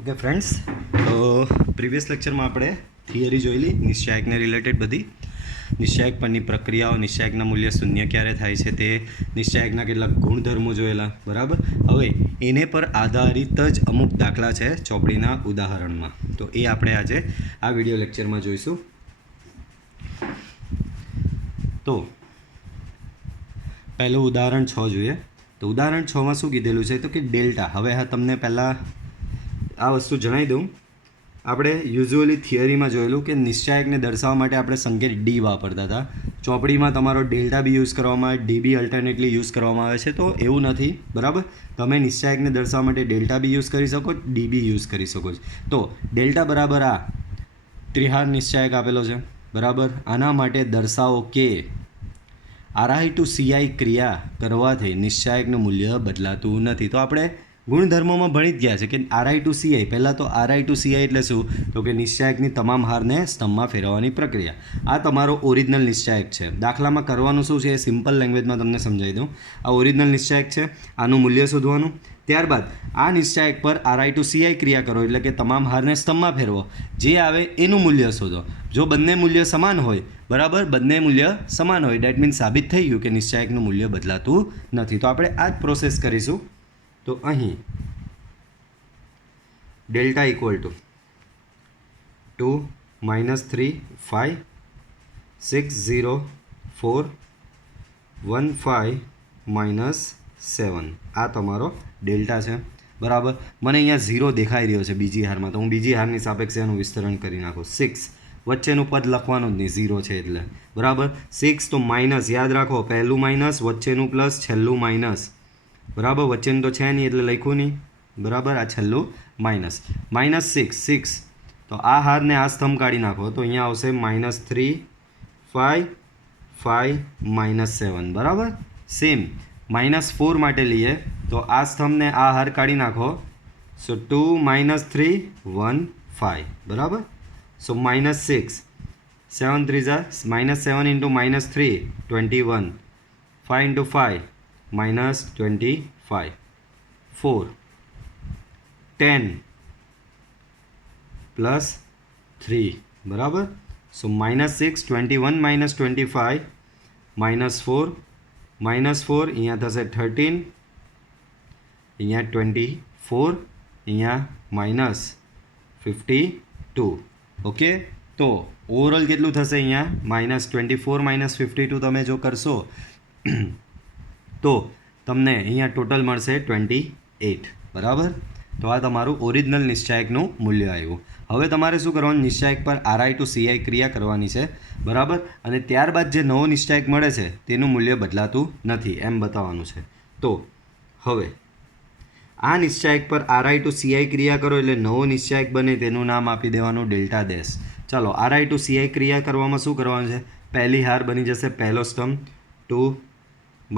Okay friends, तो previous लेक्चરમાં આપણે theory જોયેલી નિશ્ચાયકને રિલેટેડ બધી નિશ્ચાયક પરની પ્રક્રિયાઓ, નિશ્ચાયકના મૂલ્ય શૂન્ય ક્યારે થાય છે તે, નિશ્ચાયકના કેટલાક ગુણધર્મો જોયેલા. બરાબર. હવે એને પર આધારિત જ અમુક દાખલા છે ચોપડીના ઉદાહરણમાં, તો એ આપણે આજે આ વિડીયો લેક્ચરમાં જોઈશું. તો પહેલું ઉદાહરણ 6 જોઈએ. તો ઉદાહરણ 6માં શું કીધેલું છે, તો કે ડેલ્ટા. હવે હા તમને પહેલાં આ વસ્તુ જણાવી દઉં. આપણે યુઝ્યુઅલી થિયરીમાં જોયેલું કે નિશ્ચાયકને દર્શાવવા માટે આપણે સંકેત ડી વાપરતા હતા. ચોપડીમાં તમારો ડેલ્ટા બી યુઝ કરવામાં આવે, ડી બી અલ્ટરનેટલી યુઝ કરવામાં આવે છે. તો એવું નથી. બરાબર. તમે નિશ્ચાયકને દર્શાવવા માટે ડેલ્ટા બી યુઝ કરી શકો, ડી બી યુઝ કરી શકો છો. તો ડેલ્ટા બરાબર આ ત્રિહાર નિશ્ચાયક આપેલો છે. બરાબર. આના માટે દર્શાવો કે આરઆઈ ટુ સીઆઈ ક્રિયા કરવાથી નિશ્ચાયકનું મૂલ્ય બદલાતું નથી. તો આપણે ગુણધર્મોમાં ભણી જ ગયા છે કે આરઆઈ ટુ સીઆઈ. પહેલાં તો આરઆઈ ટુ સીઆઈ એટલે શું, તો કે નિશ્ચાયકની તમામ હારને સ્તંભમાં ફેરવવાની પ્રક્રિયા. આ તમારો ઓરિજિનલ નિશ્ચાયક છે. દાખલામાં કરવાનું શું છે એ સિમ્પલ લેંગ્વેજમાં તમને સમજાવી દઉં. આ ઓરિજિનલ નિશ્ચાયક છે, આનું મૂલ્ય શોધવાનું. ત્યારબાદ આ નિશ્ચાયક પર આરઆઈ ટુ સીઆઈ ક્રિયા કરો, એટલે કે તમામ હારને સ્તંભમાં ફેરવો. જે આવે એનું મૂલ્ય શોધો. જો બંને મૂલ્ય સમાન હોય, બરાબર, બંને મૂલ્ય સમાન હોય, ડેટ મીન્સ સાબિત થઈ ગયું કે નિશ્ચાયકનું મૂલ્ય બદલાતું નથી. તો આપણે આ જ પ્રોસેસ કરીશું. તો અહીં ડેલ્ટા ઇક્વલ ટુ 2 -3 5 6 0 4 1 5 -7 આ તમારો ડેલ્ટા છે. બરાબર. મને અહીંયા 0 દેખાઈ રહ્યો છે બીજી હારમાં, તો હું બીજી હારની સાપેક્ષે એનું વિસ્તરણ કરી નાખું. 6 વચ્ચેનું પદ લખવાનું જ નહીં, 0 છે એટલે. બરાબર. 6 તો માઇનસ, યાદ રાખો, પહેલું માઇનસ, વચ્ચેનું પ્લસ, છેલ્લું માઇનસ. બરાબર. વચ્ચેનું તો છે નહીં એટલે લખ્યું નહીં. બરાબર. આ છેલ્લું માઇનસ. -6 તો આ હારને આ સ્તંભ કાઢી નાખો તો અહીંયા આવશે -3 5 5 -7. બરાબર. સેમ -4 માટે લઈએ તો આ સ્તંભને આ હાર કાઢી નાખો. સો 2 -3 1 5. બરાબર. સો -6 7 3 -7 into -3 21 5 into 5 -25 4 10 plus 3. બરાબર. સો -6 21 -25 -4 -4 અહીંયા થશે 13, અહીંયા 24, અહીંયા -52. ઓકે. તો ઓવરઓલ કેટલું થશે અહીંયા -24 -52 તમે જો કરશો તો તમને અહીંયા ટોટલ મળશે 28. બરાબર. તો આ તમારું ઓરિજિનલ નિશ્ચાયકનું મૂલ્ય આવ્યું. હવે તમારે શું કરવાનું, નિશ્ચાયક પર આરઆઈ ટુ સીઆઈ ક્રિયા કરવાની છે. બરાબર. અને ત્યારબાદ જે નવો નિશ્ચાયક મળે છે તેનું મૂલ્ય બદલાતું નથી એમ બતાવવાનું છે. તો હવે આ નિશ્ચાયક પર આરઆઈ ટુ સીઆઈ ક્રિયા કરો એટલે નવો નિશ્ચાયક બને, તેનું નામ આપી દેવાનું ડેલ્ટા ડેશ. ચાલો, આરઆઈ ટુ સીઆઈ ક્રિયા કરવામાં શું કરવાનું છે, પહેલી હાર બની જશે પહેલો સ્તંભ 2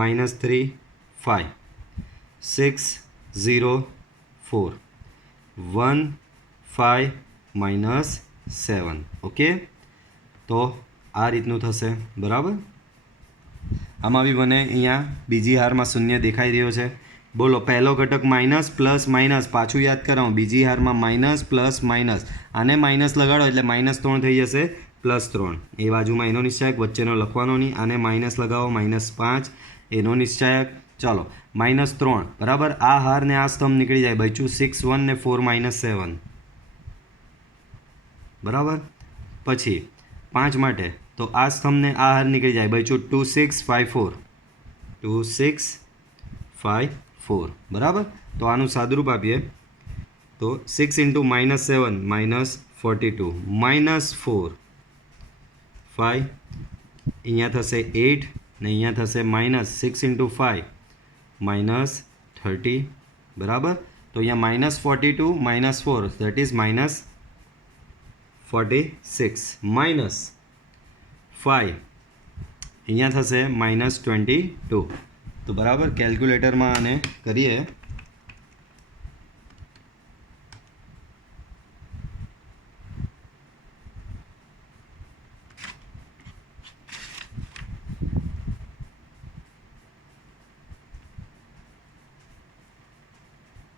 -3 5 6 0 4 1 5 -7. ઓકે. તો આ રીતનું થશે. બરાબર. આમાં બી મને અહીંયા બીજી હારમાં શૂન્ય દેખાઈ રહ્યો છે. બોલો, પહેલો ઘટક માઇનસ પ્લસ માઇનસ, પાછું યાદ કરાવું, બીજી હારમાં માઇનસ પ્લસ માઇનસ, આને માઇનસ લગાડો એટલે -3 થઈ જશે +3. એ બાજુમાં એનો નિશ્ચાયક, વચ્ચેનો લખવાનો નહીં. આને માઇનસ લગાવો, -5 એનો નિશ્ચાયક. ચાલો, -3. બરાબર. આ હાર ને આ સ્તંભ નીકળી જાય, બચ્યું 6 1 ને 4 -7. બરાબર. પછી 5 માટે તો આ સ્તંભને આ હાર નીકળી જાય, બચ્યું 2 6 5 4 2 6 5 4. બરાબર. તો આનું સાદુરૂપ આપીએ તો 6 × -7 -42 -4 5 અહીંયા થશે 8 ને અહીંયા થશે -6 × 5 -30. બરાબર. તો અહીંયા -42 -4 દેટ ઇઝ -46 -5 અહીંયા થશે -22. તો બરાબર, કેલ્ક્યુલેટરમાં આને કરીએ.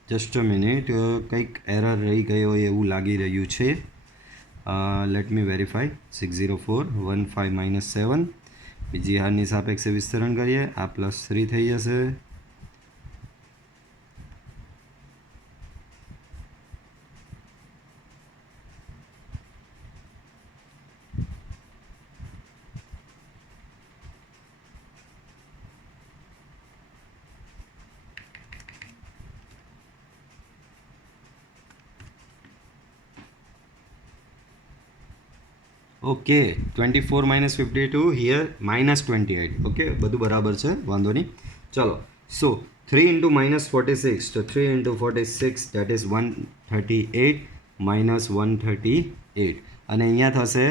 જસ્ટ અ મિનિટ, કંઈક એરર રહી ગયો એવું લાગી રહ્યું છે. Let me verify. 60415 -7 બીજી હારની સાપેક્ષે વિસ્તરણ કરીએ. આ +3 થઈ જશે. Okay, 24 - 52 here -28. ઓકે, બધું બરાબર છે, વાંધો નહીં. ચલો, સો 3 × -46, તો 3 × 46 દેટ ઇઝ 138 -138. અને અહીંયા થશે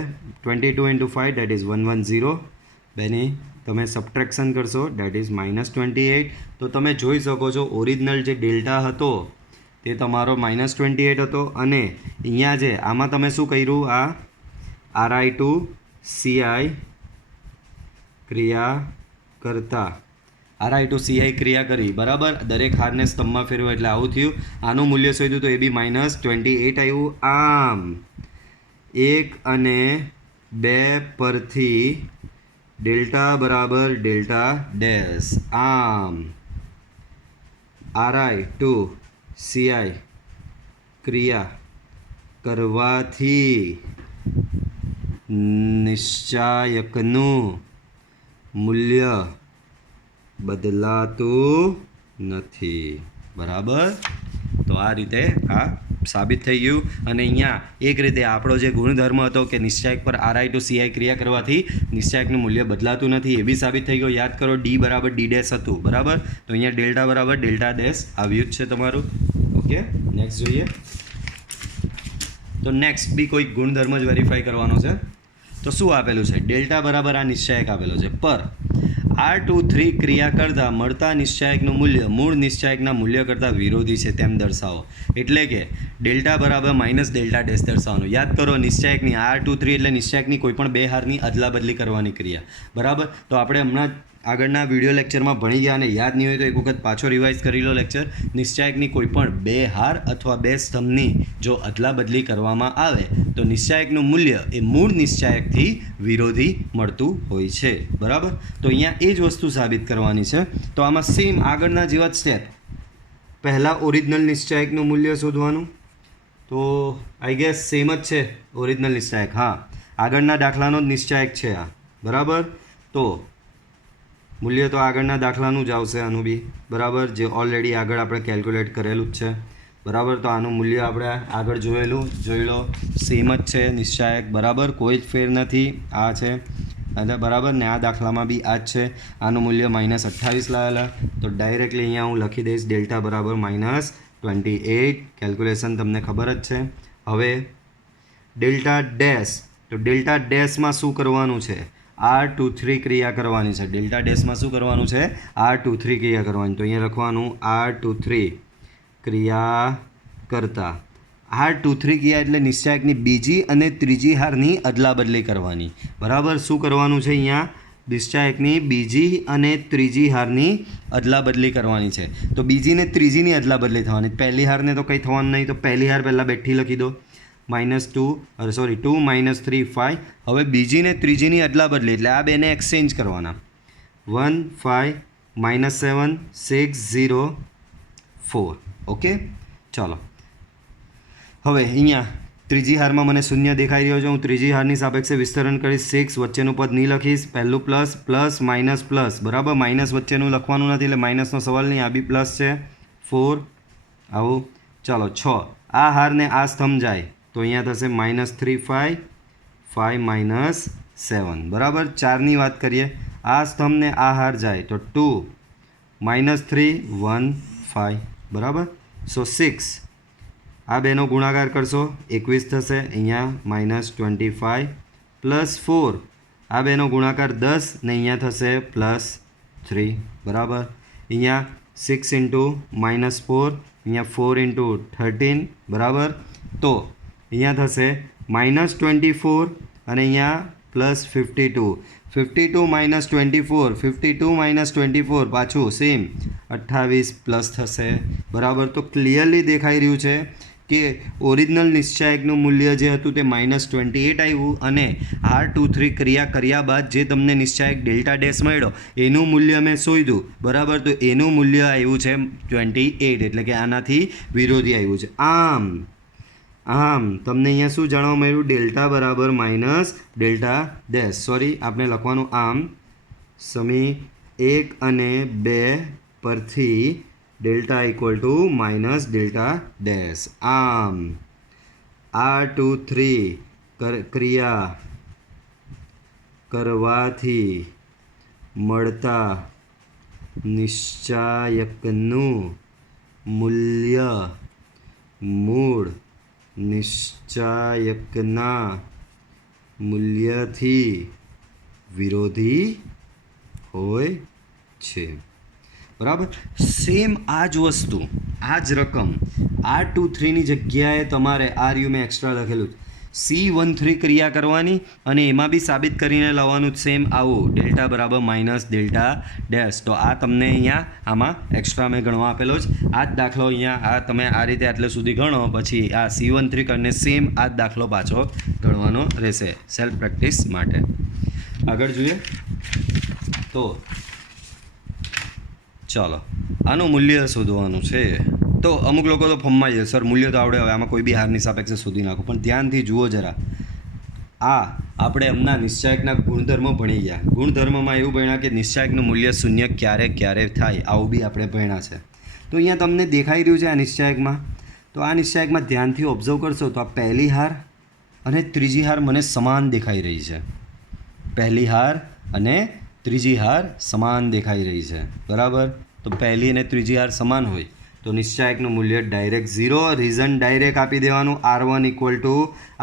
22 × 5 દેટ ઇઝ 110. બેની તમે સબટ્રેક્શન કરશો દેટ ઇઝ -28. તો તમે જોઈ શકો છો ઓરિજિનલ જે ડેલ્ટા હતો તે તમારો -28 હતો. અને અહીંયા જે આમાં તમે શું કર્યું, આ RI to CI ક્રિયા કરતા RI to CI ક્રિયા કરી, બરાબર. દરેક હારને સ્તંભમાં ફેરવો એટલે આવું થયું. આનું મૂલ્ય શોધ્યું તો એ બી -28 આવ્યું. આમ 1 અને 2 પરથી ડેલ્ટા બરાબર ડેલ્ટા ડેશ. આમ RI to CI ક્રિયા કરવાથી નિશ્ચાયકનું મૂલ્ય બદલાતું નથી, બરાબર. તો આ રીતે આ સાબિત થઈ ગયું. અને અહીંયા એક રીતે આપણો જે ગુણધર્મ હતો કે નિશ્ચાયક પર RI to CI ક્રિયા કરવાથી નિશ્ચાયકનું મૂલ્ય બદલાતું નથી એ બી સાબિત થઈ ગયું. યાદ કરો, D બરાબર D ડેશ હતું, બરાબર. તો અહીંયા ડેલ્ટા બરાબર ડેલ્ટા ડેશ આવ્યું જ છે તમારું. ઓકે, નેક્સ્ટ જોઈએ. તો નેક્સ્ટ બી કોઈ ગુણધર્મ જ વેરીફાઈ કરવાનો છે. તો શું આપેલું છે? ડેલ્ટા બરાબર આ નિશ્ચાયક આપેલો છે, પર R23 ક્રિયા કરતાં મળતા નિશ્ચાયકનું મૂલ્ય મૂળ નિશ્ચાયકના મૂલ્ય કરતાં વિરોધી છે તેમ દર્શાવો. એટલે કે ડેલ્ટા બરાબર માઇનસ ડેલ્ટા ડેશ દર્શાવવાનું. યાદ કરો, નિશ્ચાયકની R23 એટલે નિશ્ચાયકની કોઈ પણ બે હારની અદલા બદલી કરવાની ક્રિયા, બરાબર. તો આપણે હમણાં આગળના વિડીયો લેક્ચરમાં ભણી ગયા અને યાદ નહીં હોય તો એક વખત પાછો રિવાઇઝ કરી લો લેક્ચર. નિશ્ચાયકની કોઈ પણ બે હાર અથવા બે સ્તંભની જો અદલા બદલી કરવામાં આવે તો નિશ્ચાયકનું મૂલ્ય એ મૂળ નિશ્ચાયકથી વિરોધી મળતું હોય છે, બરાબર. તો અહીંયા એ જ વસ્તુ સાબિત કરવાની છે. તો આમાં સેમ આગળના જેવા જ સ્ટેપ. પહેલાં ઓરિજિનલ નિશ્ચાયકનું મૂલ્ય શોધવાનું. તો આઈ ગેસ સેમ જ છે ઓરિજિનલ નિશ્ચાયક. હા, આગળના દાખલાનો જ નિશ્ચાયક છે આ, બરાબર. તો મૂલ્ય તો આગળના દાખલાનું જ આવશે આનું બી, બરાબર, જે ઓલરેડી આગળ આપણે કેલ્ક્યુલેટ કરેલું જ છે, બરાબર. તો આનું મૂલ્ય આપણે આગળ જોઈ લો, સેમ જ છે નિશ્ચાયક, બરાબર, કોઈ જ ફેર નથી. આ છે અને બરાબર, ને આ દાખલામાં બી આ જ છે. આનું મૂલ્ય -28 લાવેલા, તો ડાયરેક્ટલી અહીંયા હું લખી દઈશ ડેલ્ટા બરાબર -28. કેલ્ક્યુલેશન તમને ખબર જ છે. હવે ડેલ્ટા ડેશ, તો ડેલ્ટા ડેશમાં શું કરવાનું છે? R23 ક્રિયા કરવાની છે. ડેલ્ટા ડેશમાં શું કરવાનું છે? R23 ક્રિયા કરવાની. તો અહીંયા લખવાનું R23 ક્રિયા કરતા. R23 ક્રિયા એટલે નિશ્ચાયકની બીજી અને ત્રીજી હારની અદલા બદલી કરવાની, બરાબર. શું કરવાનું છે અહીંયા? નિશ્ચાયકની બીજી અને ત્રીજી હારની અદલા બદલી કરવાની છે. તો બીજી ને ત્રીજીની અદલા બદલી થવાની. પહેલી હારને તો કંઈ થવાનું નહીં, તો પહેલી હાર પહેલાં બેઠી લખી દો. -2 -3 5. હવે બીજી ને ત્રીજીની અદલા બદલી એટલે આ બેને એક્સચેન્જ કરવાના. 1 5 -7 6 0 4. ઓકે, ચાલો. હવે અહીંયા ત્રીજી હારમાં મને શૂન્ય દેખાઈ રહ્યો છે. હું ત્રીજી હારની સાપેક્ષે વિસ્તરણ કરીશ. 6 વચ્ચેનું પદ નહીં લખીશ. પહેલું પ્લસ પ્લસ માઇનસ પ્લસ, બરાબર. માઇનસ વચ્ચેનું લખવાનું નથી એટલે માઇનસનો સવાલ નહીં. આ બી પ્લસ છે. 4 આવું. ચાલો, 6 આ હારને આ સ્તંભ જાય તો અહીંયા થશે -3 5 5 -7, બરાબર. 4ની વાત કરીએ, આ સ્તંભને આ હાર જાય તો 2 -3 1 5, બરાબર. સો 6 આ બેનો ગુણાકાર કરશો 21 થશે. અહીંયા -25 +4 આ બેનો ગુણાકાર 10 ને અહીંયા થશે +3, બરાબર. અહીંયા 6 × -4, અહીંયા 4 × 13, બરાબર. તો અહીંયા થશે -24 અને અહીંયા +52. 52 માઇનસ 24, 52 માઇનસ 24 પાછું સેમ 28 પ્લસ થશે, બરાબર. તો ક્લિયરલી દેખાઈ રહ્યું છે કે ઓરિજિનલ નિશ્ચાયકનું મૂલ્ય જે હતું તે -28 આવ્યું, અને R23 ક્રિયા કર્યા બાદ જે તમને નિશ્ચાયક ડેલ્ટા ડેશ મળ્યો એનું મૂલ્ય મેં શોધ્યું, બરાબર. તો એનું મૂલ્ય આવ્યું છે 28, એટલે કે આનાથી વિરોધી આવ્યું છે. આમ તમને અહીંયા શું જાણવા મળ્યું? ડેલ્ટા બરાબર માઇનસ ડેલ્ટા ડેશ. સોરી, આપણે લખવાનું આમ સમી 1 અને 2 પરથી delta equal to minus delta dash. આમ R23 ક્રિયા કરવાથી મળતા નિશ્ચાયકનું મૂલ્ય મૂળ નિશ્ચાયકના મૂલ્યથી વિરોધી હોય છે, બરાબર. સેમ આ જ વસ્તુ, આ જ રકમ R23ની જગ્યાએ તમારે મેં એક્સ્ટ્રા લખેલું C13 ક્રિયા કરવાની, અને એમાં બી સાબિત કરીને લાવવાનું જ સેમ આવું ડેલ્ટા બરાબર માઇનસ ડેલ્ટા ડેશ. તો આ તમને અહીંયા આમાં એક્સ્ટ્રા મેં ગણવા આપેલો જ. આ જ દાખલો અહીંયા આ તમે આ રીતે આટલે સુધી ગણો, પછી આ C13 કરીને સેમ આ જ દાખલો પાછો ગણવાનો રહેશે સેલ્ફ પ્રેક્ટિસ માટે. આગળ જોઈએ તો ચાલો, આનું મૂલ્ય શોધવાનું છે. તો અમુક લોકો તો ફોર્મમાં જ સર મૂલ્ય તો આવડે, હવે આમાં કોઈ બી હારની સાપેક્ષે શોધી નાખો, પણ ધ્યાનથી જુઓ જરા. આપણે એમના નિશ્ચાયકના ગુણધર્મો ભણી ગયા. ગુણધર્મમાં એવું ભણ્યા કે નિશ્ચાયકનું મૂલ્ય શૂન્ય ક્યારે થાય, આવું બી આપણે ભણ્યા છે. તો અહીંયા તમને દેખાઈ રહ્યું છે આ નિશ્ચાયકમાં. તો આ નિશ્ચાયકમાં ધ્યાનથી ઓબ્ઝર્વ કરશો તો આ પહેલી હાર અને ત્રીજી હાર મને સમાન દેખાઈ રહી છે. પહેલી હાર અને ત્રીજી હાર સમાન દેખાઈ રહી છે, બરાબર. તો પહેલી અને ત્રીજી હાર સમાન હોય તો નિશ્ચાયકનું મૂલ્ય ડાયરેક્ટ 0. રીઝન ડાયરેક્ટ આપી દેવાનું, R1 ઇક્વલ ટુ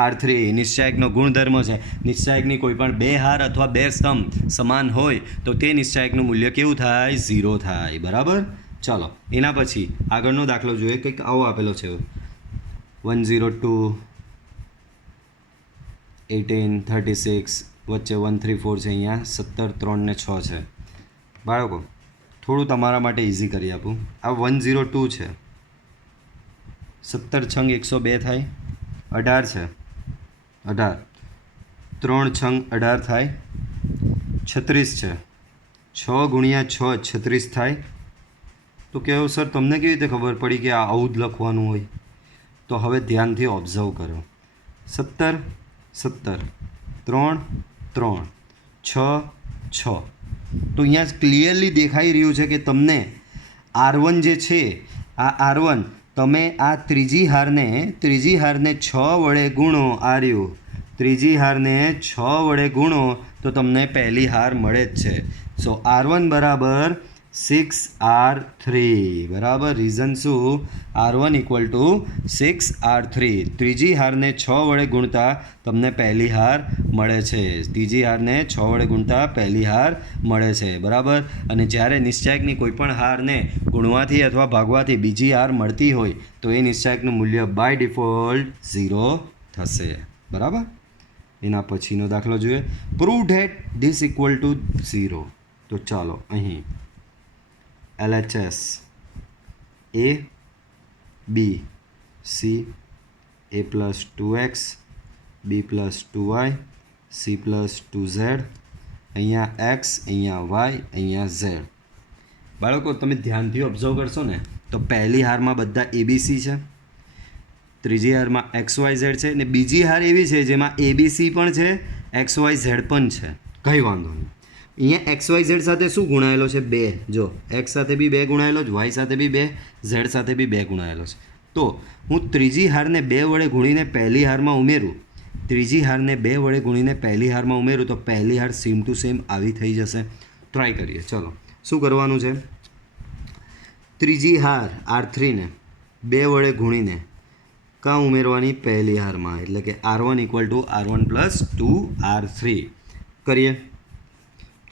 R3. નિશ્ચાયકનો ગુણધર્મ છે, નિશ્ચાયકની કોઈ પણ બે હાર અથવા બે સ્તંભ સમાન હોય તો તે નિશ્ચાયકનું મૂલ્ય કેવું થાય? 0 થાય, બરાબર. ચાલો એના પછી આગળનો દાખલો જોઈએ. કંઈક આવો આપેલો છે 102 18 36 વચ્ચે 134 છે, અહીંયા 17 3 ને 6 છે. બાળકો થોડું તમારા માટે ઇઝી કરી આપું. આ 102 છે, 17 છંગ 102 થાય, 18 છે, 18 3 છંગ 18 થાય, 36 છે, 6 ગુણ્યા 6 36 થાય. તો કહેવો સર તમને કેવી રીતે ખબર પડી કે આ આવું જ લખવાનું હોય? તો હવે ધ્યાનથી ઓબ્ઝર્વ કરો. 17 17 3 3 6 6. તો અહીંયા ક્લિયરલી દેખાઈ રહ્યું છે કે તમને R1 જે છે, આ R1 તમે આ ત્રીજી હારને 6 વડે ગુણો, આ રહ્યું ત્રીજી હારને 6 વડે ગુણો તો તમને પહેલી હાર મળે જ છે. સો R1 બરાબર 6R3, બરાબર. રીઝન શું? R1 equal to 6R3. ત્રીજી હારને 6 વડે ગુણતા તમને પહેલી હાર મળે છે. ત્રીજી હારને 6 વડે ગુણતા પહેલી હાર મળે છે, બરાબર. અને જ્યારે નિશ્ચાયકની કોઈપણ હારને ગુણવાથી અથવા ભાગવાથી બીજી હાર મળતી હોય તો એ નિશ્ચાયકનું મૂલ્ય બાય ડિફોલ્ટ 0 થશે, બરાબર. એના પછીનો દાખલો જોઈએ. Prove that this equal to 0. તો ચાલો અહીં LHS A B C A plus 2x B plus 2y C plus 2z, અહીંયા x, અહીંયા y, અહીંયા z. બાળકો તમે ધ્યાનથી ઓબ્ઝર્વ કરશો ને તો પહેલી હારમાં બધા ABC છે, ત્રીજી હારમાં XYZ છે, ને બીજી હાર એવી છે જેમાં ABC પણ છે, XYZ પણ છે. કંઈ વાંધો નહીં. અહીંયા XYZ સાથે શું ગુણાયેલો છે? 2. જો x સાથે બી 2 ગુણાયેલો છે, y સાથે બી 2, z સાથે બી 2 ગુણાયેલો છે. તો હું ત્રીજી હારને 2 વડે ગુણીને પહેલી હારમાં ઉમેરું, ત્રીજી હારને 2 વડે ગુણીને પહેલી હારમાં ઉમેરું તો પહેલી હાર સેમ ટુ સેમ આવી થઈ જશે. ટ્રાય કરીએ. ચલો શું કરવાનું છે? ત્રીજી હાર R3ને 2 વડે ગુણીને કાં ઉમેરવાની? પહેલી હારમાં, એટલે કે R1 equal to R1 plus 2R3 કરીએ.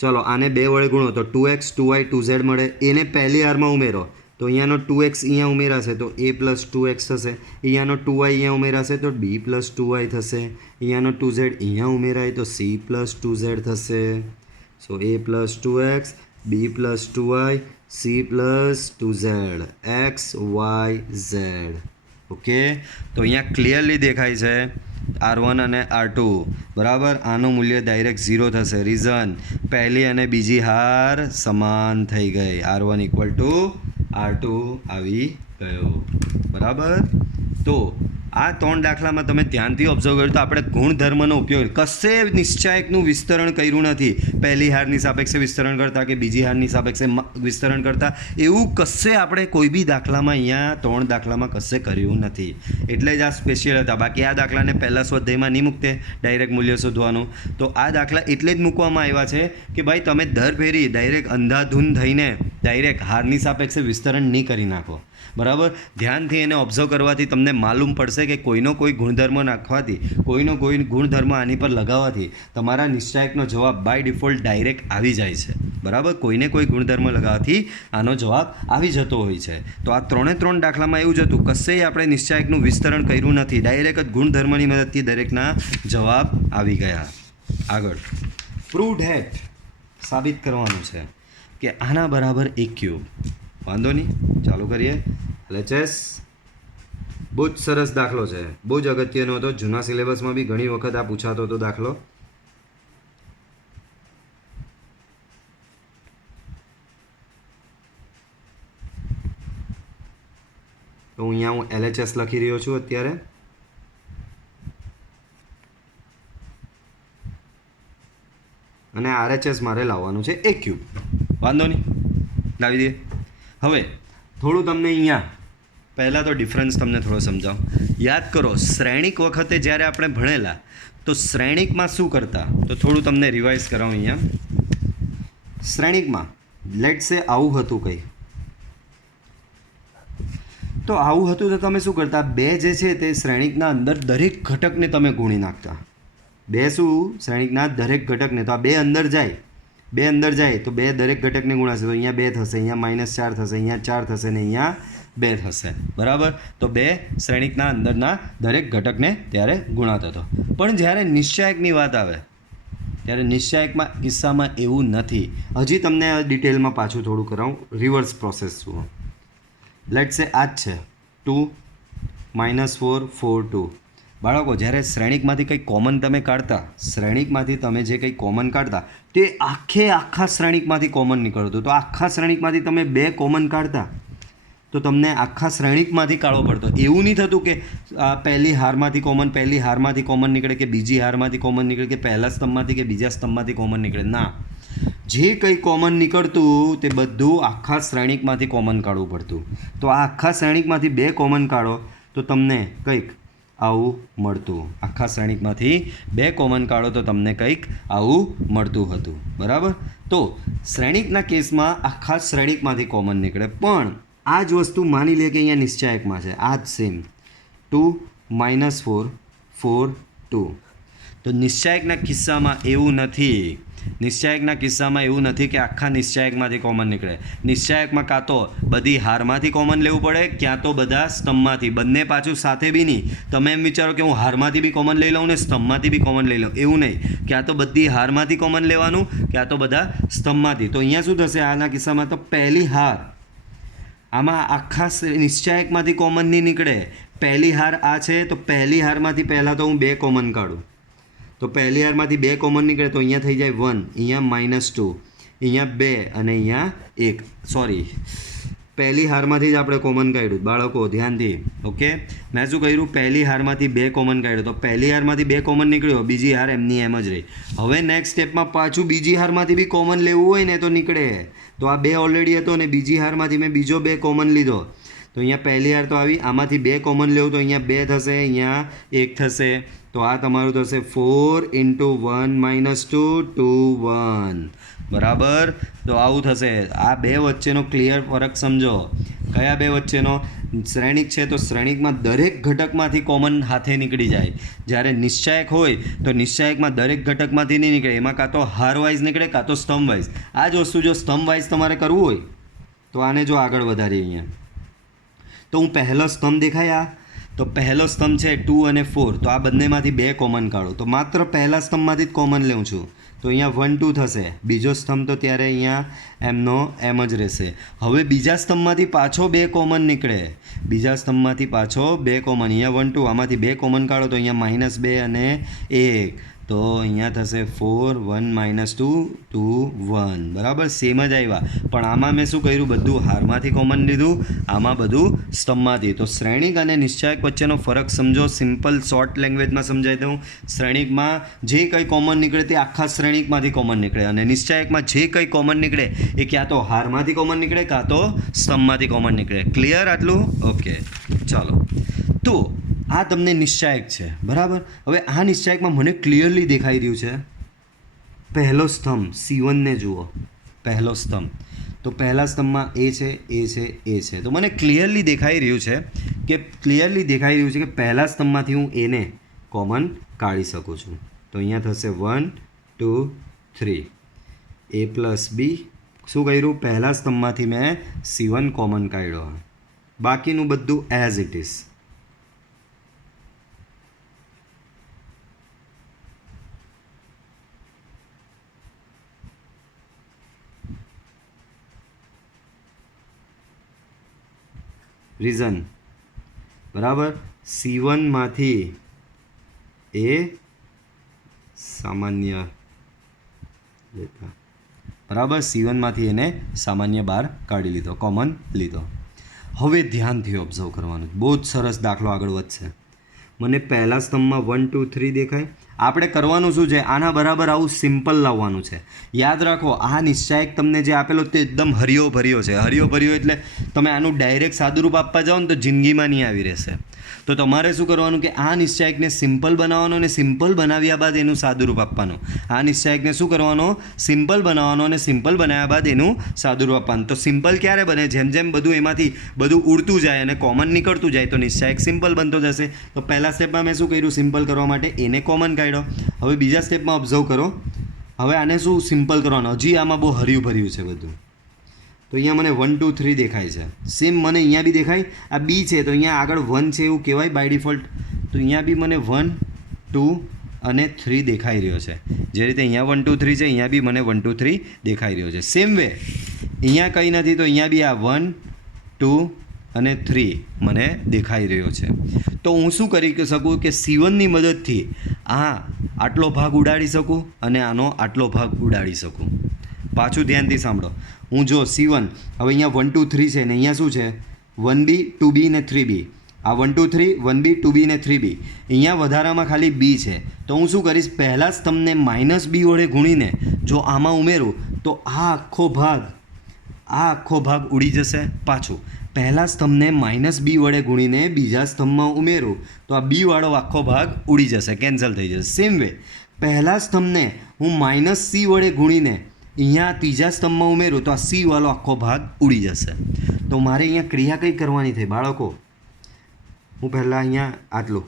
ચલો આને 2 વડે ગુણો તો 2x 2y 2z મળે. એને પહેલી હારમાં ઉમેરો તો અહીંયાનો 2x અહીંયા ઉમેરાશે તો a પ્લસ 2x થશે. અહીંયાનો 2y અહીંયા ઉમેરાશે તો b પ્લસ 2y થશે. અહીંયાનો 2z અહીંયા ઉમેરાય તો c પ્લસ 2z થશે. સો a plus 2x, b plus 2y, c plus 2z, x y z. Okay, તો અહીંયા ક્લિયરલી દેખાય છે R1 અને R2 બરાબર. આનું મૂલ્ય ડાયરેક્ટ 0 થશે. રીઝન, પહેલી અને બીજી હાર સમાન થઈ ગઈ. R1 ઇક્વલ ટુ R2 આવી ગયો બરાબર. તો આ 3 દાખલામાં તમે ધ્યાનથી ઓબ્ઝર્વ કર્યું તો આપણે ગુણધર્મનો ઉપયોગ કશે નિશ્ચાયકનું વિસ્તરણ કર્યું નથી. પહેલી હારની સાપેક્ષે વિસ્તરણ કરતા કે બીજી હારની સાપેક્ષે વિસ્તરણ કરતા એવું કશે આપણે કોઈ બી દાખલામાં અહીંયા 3 દાખલામાં કશે કર્યું નથી. એટલે જ આ સ્પેશિયલ હતા. બાકી આ દાખલાને પહેલાં સ્વાધ્યાયમાં નહીં મૂકતે ડાયરેક્ટ મૂલ્ય શોધવાનું. તો આ દાખલા એટલે જ મૂકવામાં આવ્યા છે કે ભાઈ તમે દર ફેરી ડાયરેક્ટ અંધાધૂન થઈને ડાયરેક્ટ હારની સાપેક્ષે વિસ્તરણ નહીં કરી નાખો બરાબર. ધ્યાનથી એને ઓબ્ઝર્વ કરવાથી તમને માલુમ પડશે કે કોઈનો કોઈ ગુણધર્મ નાખવાથી, કોઈનો કોઈ ગુણધર્મ આની પર લગાવવાથી તમારા નિશ્ચાયકનો જવાબ બાય ડિફોલ્ટ ડાયરેક્ટ આવી જાય છે બરાબર. કોઈને કોઈ ગુણધર્મ લગાવવાથી આનો જવાબ આવી જતો હોય છે. તો આ 3 દાખલામાં એવું જ હતું, કશેય આપણે નિશ્ચાયકનું વિસ્તરણ કર્યું નથી. ડાયરેક્ટ જ ગુણધર્મની મદદથી દરેકના જવાબ આવી ગયા. આગળ પ્રૂવ ધેટ સાબિત કરવાનું છે કે આના બરાબર a ક્યુબ. વાંધો નહીં, ચાલુ કરીએ. LHS બહુ જ સરસ દાખલો છે, બહુ જ અગત્યનો હતો. જૂના સિલેબસમાં બી ઘણી વખત આ પૂછાતો હતો દાખલો. તો અહીંયા હું LHS લખી રહ્યો છું અત્યારે. અને RHS મારે લાવવાનું છે a ક્યુબ. વાંધો નહીં, લાવી દઈએ. હવે થોડું તમને અહીંયા પહેલાં તો ડિફરન્સ તમને થોડો સમજાવું. યાદ કરો, શ્રેણિક વખતે જ્યારે આપણે ભણેલા તો શ્રેણિકમાં શું કરતા, તો થોડું તમને રિવાઇઝ કરાવું. અહીંયા શ્રેણિકમાં લેટ સે આવું હતું કંઈ, તો આવું હતું તો તમે શું કરતા, બે જે છે તે શ્રેણિકના અંદર દરેક ઘટકને તમે ગુણી નાખતા. બે શું, શ્રેણિકના દરેક ઘટકને. તો આ બે અંદર જાય તો બે દરેક ઘટકને ગુણાશે. તો અહીંયા 2 થશે, અહીંયા -4 થશે, અહીંયા 4 થશે ને અહીંયા 2 થશે બરાબર. તો બે શ્રેણિકના અંદરના દરેક ઘટકને ત્યારે ગુણાતો હતો. પણ જ્યારે નિશ્ચાયકની વાત આવે ત્યારે નિશ્ચાયકમાં કિસ્સામાં એવું નથી. હજી તમને ડિટેલમાં પાછું થોડું કરાવું. રિવર્સ પ્રોસેસ જુઓ. લેટ સે આ જ છે 2 -4 4 2. બાળકો, જ્યારે શ્રેણિકમાંથી કંઈ કોમન તમે કાઢતા, શ્રેણિકમાંથી તમે જે કંઈ કોમન કાઢતા તે આખા શ્રેણિકમાંથી કોમન નીકળતું. તો આખા શ્રેણિકમાંથી તમે 2 કોમન કાઢતા તો તમને આખા શ્રેણિકમાંથી કાઢવો પડતો. એવું નહીં થતું કે પહેલી હારમાંથી કોમન નીકળે કે બીજી હારમાંથી કોમન નીકળે કે પહેલા સ્તંભમાંથી કે બીજા સ્તંભમાંથી કોમન નીકળે. ના, જે કંઈ કોમન નીકળતું તે બધું આખા શ્રેણિકમાંથી કોમન કાઢવું પડતું. તો આ આખા શ્રેણિકમાંથી 2 કોમન કાઢો તો તમને કંઈક આવું મળતું. આખા શ્રેણિકમાંથી 2 કોમન કાઢો તો તમને કંઈક આવું મળતું હતું બરાબર. તો શ્રેણિકના કેસમાં આખા શ્રેણિકમાંથી કોમન નીકળે. પણ આ જ વસ્તુ માની લે કે અહીંયા નિશ્ચાયકમાં છે, આ જ સેમ 2 -4 4 2. તો નિશ્ચાયકના કિસ્સામાં એવું નથી. નિશ્ચાયકના કિસ્સામાં એવું નથી કે આખા નિશ્ચાયકમાંથી કોમન નીકળે. નિશ્ચાયકમાં કાં તો બધી હારમાંથી કોમન લેવું પડે, ક્યાં તો બધા સ્તંભમાંથી. બંને પાછું સાથે બી નહીં. તમે એમ વિચારો કે હું હારમાંથી બી કોમન લઈ લઉં ને સ્તંભમાંથી બી કોમન લઈ લઉં, એવું નહીં. ક્યાં તો બધી હારમાંથી કોમન લેવાનું, ક્યાં તો બધા સ્તંભમાંથી. તો અહીંયા શું થશે આના કિસ્સામાં, તો પહેલી હાર આમાં આખા નિશ્ચાયકમાંથી કોમન નહીં નીકળે. પહેલી હાર આ છે તો પહેલી હારમાંથી પહેલાં તો હું 2 કોમન કાઢું. તો પહેલી હારમાંથી 2 કોમન નીકળે તો અહીંયા થઈ જાય 1, અહીંયા -2, અહીંયા 2 અને અહીંયા 1. સોરી, પહેલી હારમાંથી જ આપણે કોમન કાઢ્યું બાળકો, ધ્યાનથી. ઓકે, મેં શું કર્યું, પહેલી હારમાંથી 2 કોમન કાઢ્યો. તો પહેલી હારમાંથી 2 કોમન નીકળ્યો, બીજી હાર એમની એમ જ રહી. હવે નેક્સ્ટ સ્ટેપમાં પાછું બીજી હારમાંથી બી કોમન લેવું હોય ને તો નીકળે. તો આ 2 ઓલરેડી હતો અને બીજી હારમાંથી મેં બીજો 2 કોમન લીધો. તો અહીંયા પહેલી હાર તો આવી, આમાંથી 2 કોમન લેવું તો અહીંયા 2 થશે, અહીંયા 1 થશે. તો આ તમારું થશે 4 × 1 - 2 2 1 બરાબર. તો આવું થશે. આ 2 વચ્ચેનો ક્લિયર ફરક સમજો. કયા 2 વચ્ચેનો? શ્રેણિક છે તો શ્રેણિકમાં દરેક ઘટકમાંથી કોમન હાથે નીકળી જાય. જ્યારે નિશ્ચાયક હોય તો નિશ્ચાયકમાં દરેક ઘટકમાંથી નહીં નીકળે. એમાં કાં તો હાર વાઇઝ નીકળે કાં તો સ્તંભ વાઇઝ. આ જ વસ્તુ જો સ્તંભ વાઇઝ તમારે કરવું હોય તો આને જો આગળ વધારીએ અહીંયા, તો હું પહેલો સ્તંભ દેખાય તો પહેલો સ્તંભ છે 2 અને 4. તો આ બંનેમાંથી 2 કોમન કાઢો. તો માત્ર પહેલા સ્તંભમાંથી જ કોમન લઉં છું. तो अहींया 1 2 थशे, बीजो स्तंभ तो त्यारे अहींया एमनो एम ज रहेशे। हवे बीजा स्तंभमांथी पाछो 2 कॉमन निकळे, बीजा स्तंभमांथी पाछो 2 कॉमन, अहींया 1 2 आमांथी 2 कॉमन काढो तो अहींया -2 અને 1, तो अहींया थशे 4 1 -2 2 1, बराबर सेम ज आव्या। पण आमां मैं शुं कर्युं, बधुं हारमांथी कॉमन लीधुं, आमां बधुं स्तंभमांथी। तो श्रेणिक अने निश्चायक वच्चेनो फरक समझो, सिम्पल शॉर्ट लैंग्वेजमां समजावी दऊं। श्रेणिकमां जे कंई कॉमन निकळे ते आखा श्रेणिकमांथी कॉमन निकळे, अने निश्चायकमां जे कंई कॉमन निकळे ए क्यां तो हारमांथी कॉमन निकळे कां तो स्तंभमांथी कॉमन निकळे। क्लियर आटલું? ओके, चलो। तो आ तमने निश्चायक है, बराबर। हवे आ निश्चायकमां मने क्लियरली देखाई रह्युं छे पहलो स्तंभ C1 ने जुओ, पहलो स्तंभ, तो पहला स्तंभ में ए है, ए है, ए है, तो मैंने क्लियरली देखाई रह्युं छे कि पहला स्तंभ में हूँ ए ने कॉमन काढ़ी सकूँ छूँ। तो अहींया थशे 1 2 3 ए प्लस बी। शुं कर्युं, पहला स्तंभ में मैं C1 कॉमन काढ्यो, बाकीनुं बधुं एज इट इज। रीजन, बराबर, C1 मांथी ए सामान्य लेता, बराबर, C1 मांथी एने सामान्य बार काढी लीधो, कॉमन लीधो। हवे ध्यानथी ऑब्जर्व करवानुं, बहुत सरस दाखलो आगळ वधशे। मने पहला स्तंभ में 1 2 3 देखाय। આપણે કરવાનું શું છે, આના બરાબર આવું સિમ્પલ લાવવાનું છે। યાદ રાખો, આ નિશ્ચાયક તમને જે આપેલો તે એકદમ હરિયો ભર્યો છે। હરિયો ભર્યો એટલે તમે આનું ડાયરેક્ટ સાદુરૂપ આપવા જાઓ ને તો જિંદગીમાં નહીં આવી રહેશે। તો તમારે શું કરવાનું કે આ નિશ્ચાયકને સિમ્પલ બનાવવાનો અને સિમ્પલ બનાવ્યા બાદ એનું સાદુરૂપ આપવાનું। આ નિશ્ચાયકને શું કરવાનો, સિમ્પલ બનાવવાનો અને સિમ્પલ બનાવ્યા બાદ એનું સાદુરૂપ આપવાનું। તો સિમ્પલ ક્યારે બને, જેમ જેમ બધું એમાંથી બધું ઉડતું જાય અને કોમન નીકળતું જાય તો નિશ્ચાયક સિમ્પલ બનતો જશે। તો પહેલા સ્ટેપમાં મેં શું કર્યું, સિમ્પલ કરવા માટે એને કોમન કાઢ્યો। હવે બીજા સ્ટેપમાં ઓબ્ઝર્વ કરો, હવે આને શું સિમ્પલ કરવાનું, હજી આમાં બહુ હર્યું ભર્યું છે બધું। तो अहींया मने 1 2 3 देखाय छे, सेम मने अहींया बी देखाय। आ बी है तो अहींया आगळ 1 है एवुं कहेवाय बाय डिफॉल्ट, तो अहींया बी मने 1 2 અને 3 દેખાઈ રહ્યો છે। જે રીતે અહીંયા 1 2 3 છે, અહીંયા બી મને 1 2 3 દેખાઈ રહ્યો છે। સેમ વે અહીંયા કંઈ નથી તો અહીંયા બી આ 1 2 અને 3 મને દેખાઈ રહ્યો છે। તો હું શું કરી શકું કે C1ની મદદથી આ આટલો ભાગ ઉડાડી શકું અને આનો આટલો ભાગ ઉડાડી શકું। પાછું ધ્યાનથી સાંભળો, હું જો C1 હવે અહીંયા 1 2 3 છે ને અહીંયા શું છે 1B 2B ને 3B। आ 1 2 3 1B 2B ने 3B, अहींया वधारामां खाली B है तो हूँ शू करीश, पहला स्तंभने -B वडे गुणीने जो आमां उमेरूँ तो आ आखो भाग उड़ी जशे। पाछुं पहला स्तंभने -B वडे गुणीने बीजा स्तंभमां उमेरूँ तो आ B वाळो आखो भाग उड़ी जशे, केन्सल थई जशे। सेम वे पहला स्तंभने हूँ -C वडे गुणीने अहींया तीजा स्तंभमां उमेरूँ तो आ C वाळो आखो भाग उड़ी जशे। तो मारे अहींया क्रिया कई करवानी थई बाळको, हूँ पहला अहींया आटलू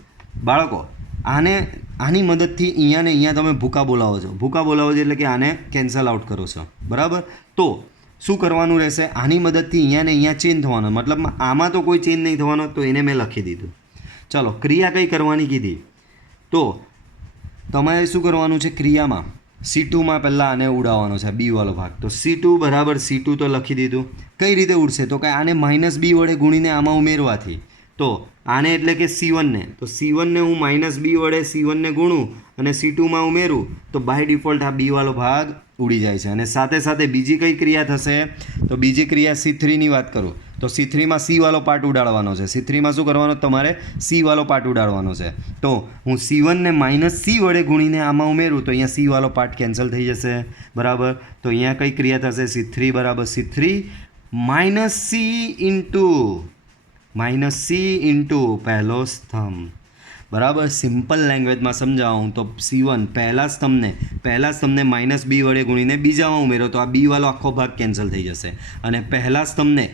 बाळको आने आनी मददथी अहींया ने अहींया तमे भूका बोलावो छो, भूका बोलावो छो एटले के आने केन्सल आउट करो छो, बराबर। तो शुं करवानुं रहेशे, आनी मददथी अहींया ने अहींया चेन्ज थवानो, मतलब आमां तो कोई चेन्ज नहीं थवानो, तो एने मैं लखी दीधुं। चलो क्रिया कई करवानी कीधी, तो तमारे शुं करवानुं छे, क्रियामां C2 में पहला आने उड़ाववानो छे B वाळो भाग, तो C2 बराबर C2 तो लखी दीधुं। कई रीते उड़शे, तो के आने -B वडे गुणीने आमां उमेरवाथी, तो आने एटले के C1 ने, तो C1 ने हूँ -B वडे C1 ने गुणूँ અને C2 में उमेरूँ तो बाय डिफॉल्ट आ B वालो भाग उड़ी जाए छे। અને साथे साथे बीजी कई क्रिया थशे, तो बीजी क्रिया C3 ની વાત करूँ तो C3 में C वालो पार्ट उडाड़वानो छे। C3 में शुं करवानुं, तमारे C वालो पार्ट उडाड़वानो छे। तो हूँ C1 ने -C वडे गुणीने आमां उमेरूँ तो अहींया C वालो पार्ट केन्सल थई जशे, बराबर। तो अहींया कई क्रिया थशे, C3 बराबर C3 -C इंटू पहलो स्तंभ, बराबर। सिंपल लैंग्वेज में समझाऊँ तो C1 पहला स्तंभने -B वडे गुणीने बीजामां उमेरो तो आ B वालो आखो भाग केन्सल थई जशे, अने पहला स्तंभने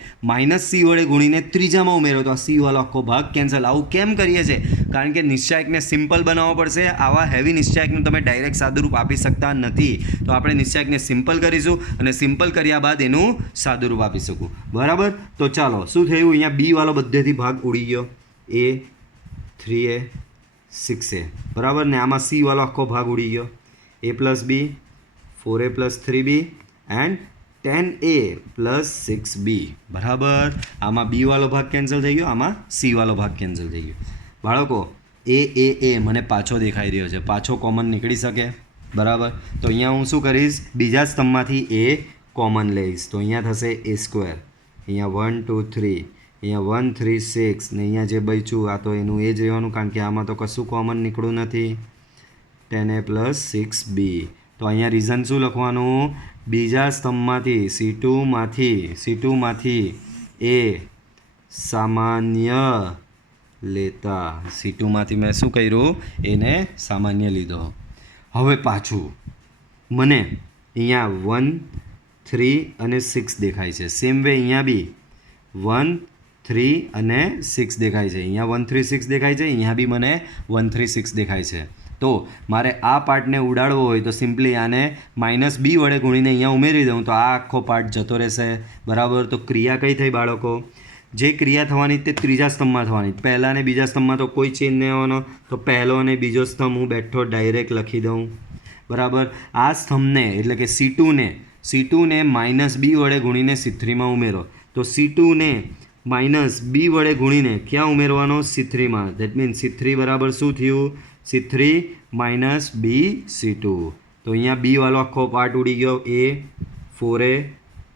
-C वडे गुणीने त्रीजामां उमेरो तो आ C वालो आखो भाग केन्सल। आवुं केम करीए छे, कारण के निश्चायकने सिम्पल बनावવો પડશે। आवा हेवी निश्चायकने तमे डायरेक्ट सादुरूप आपी सकता नथी, तो आपणे निश्चायकने सिम्पल करीशुं અને सिम्पल कर्या बाद एनुं सादुरूप आपी शकું, बराबर। तो चालो शुं थयुं, अहींया B वालो बधेथी भाग उड़ी गयो, A 3A 6A, बराबर ने आमां C वालो आखो भाग उड़ी गयो, A + B 4a plus 3b and 10a plus 6b બરાબર. આમાં b વાળો ભાગ કેન્સલ થઈ ગયો, આમાં c વાળો ભાગ કેન્સલ થઈ ગયો. બાળકો એ મને પાછો દેખાઈ રહ્યો છે, પાછો કોમન નીકળી શકે બરાબર. તો અહીંયા હું શું કરીશ, બીજા સ્તંભમાંથી એ કોમન લઈશ. તો અહીંયા થશે a સ્ક્વેર, અહીંયા 1 2 3, અહીંયા 1 3 6 ને અહીંયા જે બચ્યું આ તો એનું એ જ રહેવાનું, કારણ કે આમાં તો કશું કોમન નીકળ્યું નથી. 10a plus 6b. તો અહીંયા રીઝન શું લખવાનું, બીજા સ્તંભમાંથી C2માંથી એ સામાન્ય લેતા. C2માંથી મેં શું કર્યું, એને સામાન્ય લીધો. હવે પાછું મને અહીંયા 1 3 અને 6 દેખાય છે. સેમ વે અહીંયા બી 1 3 અને 6 દેખાય છે. અહીંયા 1 3 6 દેખાય છે, અહીંયા બી મને 1 3 6 દેખાય છે. તો મારે આ પાર્ટને ઉડાડવો હોય તો સિમ્પલી આને -b વડે ગુણીને અહીંયા ઉમેરી દઉં તો આ આખો પાર્ટ જતો રહેશે બરાબર. તો ક્રિયા કઈ થઈ બાળકો, જે ક્રિયા થવાની તે ત્રીજા સ્તંભમાં થવાની. પહેલા અને બીજા સ્તંભમાં તો કોઈ ચેન્જ નહીં આવવાનો. તો પહેલો અને બીજો સ્તંભ હું બેઠો ડાયરેક્ટ લખી દઉં બરાબર. આ સ્તંભને એટલે કે C2ને -b વડે ગુણીને C3માં ઉમેરો. તો C2ને -b વડે ગુણીને ક્યાં ઉમેરવાનો, C3માં. ધેટ મીન્સ C3 બરાબર શું થયું, C3 - b C2. તો અહીંયા b વાળો આખો પાર્ટ ઉડી ગયો, a 4a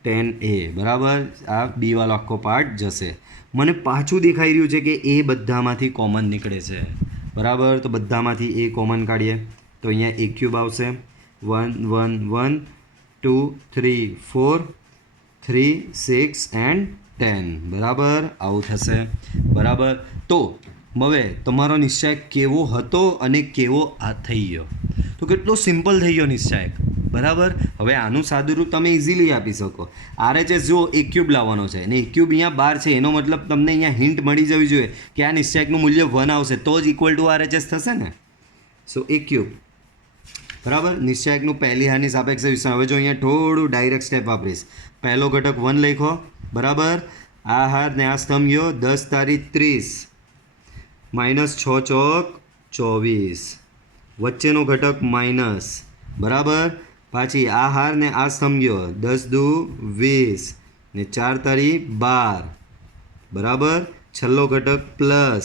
10a બરાબર. આ b વાળો આખો પાર્ટ જશે. મને પાછું દેખાઈ રહ્યું છે કે એ બધામાંથી કોમન નીકળે છે બરાબર. તો બધામાંથી એ કોમન કાઢીએ તો અહીંયા a ક્યુબ આવશે. 1 1 1 2 3 4 3 6 એન્ડ 10 બરાબર. આવું થશે બરાબર. તો હવે તમારો નિશ્ચય કેવો હતો અને કેવો આ થઈ ગયો, તો કેટલો સિમ્પલ થઈ ગયો નિશ્ચય બરાબર. હવે આનું સાદું રૂપ તમે ઇઝીલી આપી શકો. RHS જો a ક્યુબ લાવવાનો છે અને a ક્યુબ અહીંયા 12 છે, એનો મતલબ તમને અહીંયા હિન્ટ મળી જવી જોઈએ કે આ નિશ્ચયકનું મૂલ્ય 1 આવશે તો જ ઇક્વલ ટુ RHS થશે ને. સો a ક્યુબ બરાબર. નિશ્ચયકનું પહેલી હારની સાપેક્ષે વિસ્તરણ. હવે જો અહીંયા થોડું ડાયરેક્ટ સ્ટેપ વાપરીશ. પહેલો ઘટક 1 લખો બરાબર. આ હાર ને આ સ્તંભ ગયો 10 તારીખ 30 -6 ચોક 24, વચ્ચેનો ઘટક માઇનસ બરાબર. પાછી આ હાર ને આ સ્તંભ ગયો 10 દુ 20 ને 4 તારી 12 બરાબર. છેલ્લો ઘટક પ્લસ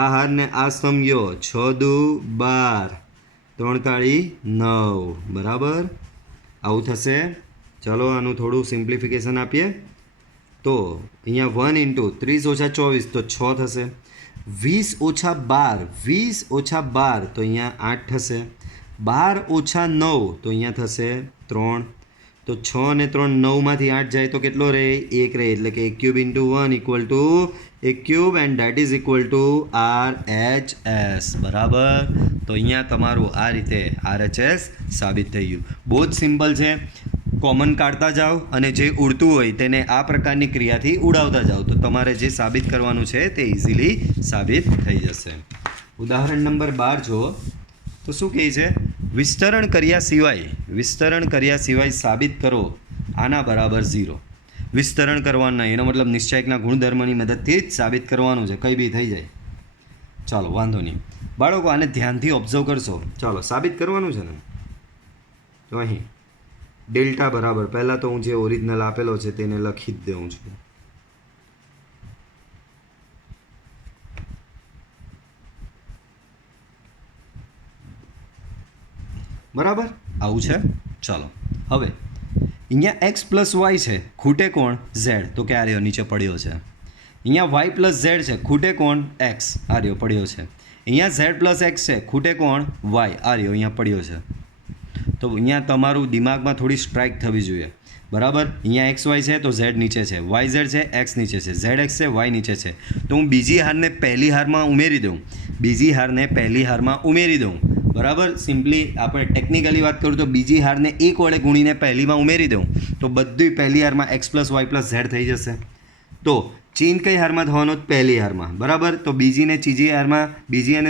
આ હાર ને આ સ્તંભ ગયો 6 દુ 12 3 તાળી 9 બરાબર. આવું થશે. ચલો આનું થોડું સિમ્પ્લિફિકેશન આપીએ. તો અહીંયા 1 × 30 - 24 તો 6 થશે. 20 - 12 20 - 12 તો અહીંયા 8 થશે. 12 - 9 તો અહીંયા થશે 3. તો 6 અને 3 9માંથી 8 જાય તો કેટલો રહે, 1 રહે. એટલે કે a cube × 1 equal to a cube and that is equal to RHS બરાબર. તો અહીંયા તમારું આ રીતે RHS સાબિત થઈ ગયું. બહુ જ સિમ્પલ છે. કોમન કાઢતા જાઓ અને જે ઉડતું હોય તેને આ પ્રકારની ક્રિયાથી ઉડાવતા જાઓ તો તમારે જે સાબિત કરવાનું છે તે ઇઝીલી સાબિત થઈ જશે. ઉદાહરણ નંબર 12 જુઓ તો શું કહે છે, વિસ્તરણ કર્યા સિવાય સાબિત કરો આના બરાબર 0. વિસ્તરણ કરવાનું નહીં, એનો મતલબ નિશ્ચયકના ગુણધર્મની મદદથી જ સાબિત કરવાનું છે, કંઈ બી થઈ જાય. ચાલો વાંધો નહીં બાળકો, આને ધ્યાનથી ઓબ્ઝર્વ કરશો. ચાલો સાબિત કરવાનું છે ને. તો અહીં ડેલ્ટા બરાબર, પહેલાં તો હું જે ઓરિજિનલ આપેલો છે તેને લખી જ દઉં છું. બરાબર આવું છે. ચાલો હવે અહીંયા x પ્લસ વાય છે, ખૂટે કોણ z, તો કે આ રહ્યો નીચે પડ્યો છે. અહીંયા y પ્લસ z છે, ખૂટે કોણ x, આ રહ્યો પડ્યો છે. અહીંયા z પ્લસ x છે, ખૂટે કોણ y, આ રહ્યો અહીંયા પડ્યો છે. તો અહીંયા તમારું દિમાગમાં થોડી સ્ટ્રાઇક થવી જોઈએ બરાબર. અહીંયા એક્સ વાય છે તો ઝેડ નીચે છે, વાય ઝેડ છે એક્સ નીચે છે, ઝેડ એક્સ છે વાય નીચે છે. તો હું બીજી હારને પહેલી હારમાં ઉમેરી દઉં બરાબર. સિમ્પલી આપણે ટેકનિકલી વાત કરું તો બીજી હારને 1 વડે ગુણીને પહેલીમાં ઉમેરી દઉં તો બધી પહેલી હારમાં X plus Y plus Z થઈ જશે. તો ચેન્જ કઈ હારમાં થવાનો, પહેલી હારમાં બરાબર. તો બીજી અને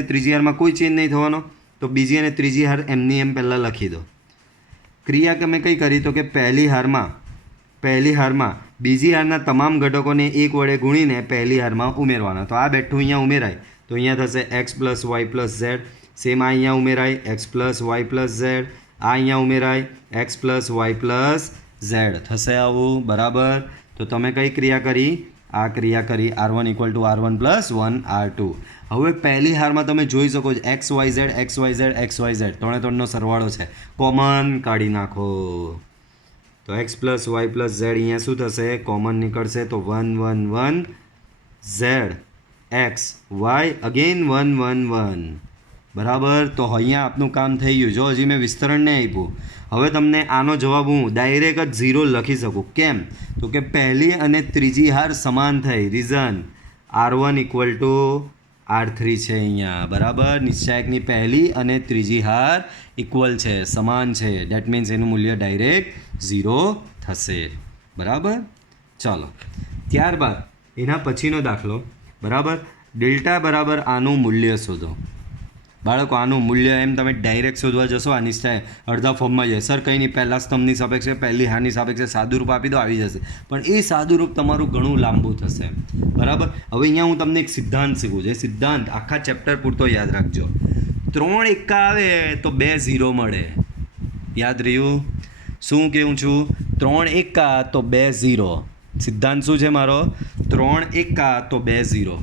ત્રીજી હારમાં કોઈ ચેન્જ નહીં થવાનો. તો બીજી અને ત્રીજી હાર એમની એમ પહેલાં લખી દો. ક્રિયા તમે કઈ કરી તો કે પહેલી હારમાં બીજી હારના તમામ ઘટકોને 1 વડે ગુણીને પહેલી હારમાં ઉમેરવાના. તો આ બેઠું અહીંયા ઉમેરાય તો અહીંયા થશે X plus Y plus Z. Same આ અહીંયા ઉમેરાય X plus Y plus Z. આ અહીંયા ઉમેરાય X plus Y plus Z થશે આવું બરાબર. તો તમે કઈ ક્રિયા કરી? આ ક્રિયા કરી R1 = R1 + 1 R2. હવે પહેલી હારમાં તમે જોઈ શકો છો એક્સ વાય ઝેડ ત્રણે ત્રણનો સરવાળો છે, કોમન કાઢી નાખો. તો X plus Y plus Z અહીંયા શું થશે? કોમન નીકળશે તો 1 1 1 ઝેડ એક્સ વાય અગેન 1 1 1 બરાબર. તો અહીંયા આપનું કામ થઈ ગયું. જો હજી મેં વિસ્તરણ નહીં આપ્યું. હવે તમને આનો જવાબ હું ડાયરેક્ટ જ 0 લખી શકું. કેમ? તો કે પહેલી અને ત્રીજી હાર સમાન થઈ. રીઝન R1 = R3 છે અહીંયા બરાબર. નિશ્ચાયકની પહેલી અને ત્રીજી હાર ઇક્વલ છે, સમાન છે. ડેટ મીન્સ એનું મૂલ્ય ડાયરેક્ટ 0 થશે બરાબર. ચાલો ત્યારબાદ એના પછીનો દાખલો બરાબર. ડેલ્ટા બરાબર આનું મૂલ્ય શોધો. બાળકો આનું મૂલ્ય એમ તમે ડાયરેક્ટ શોધવા જશો આ નિશ્ચય અડધા ફોર્મમાં જાય. સર કંઈ નહીં, પહેલાં સ્તંભની સાપેક્ષે પહેલી હારની સાપેક્ષે સાદુરૂપ આપી દો, આવી જશે. પણ એ સાદુરૂપ તમારું ઘણું લાંબુ થશે બરાબર. હવે અહીંયા હું તમને એક સિદ્ધાંત શીખું. જે સિદ્ધાંત આખા ચેપ્ટર પૂરતો યાદ રાખજો. 3 એકા આવે તો 2 0 મળે. યાદ રહ્યું? શું કહું છું? 3 એકા તો 2 0. સિદ્ધાંત શું છે મારો? 3 એકા તો 2 0.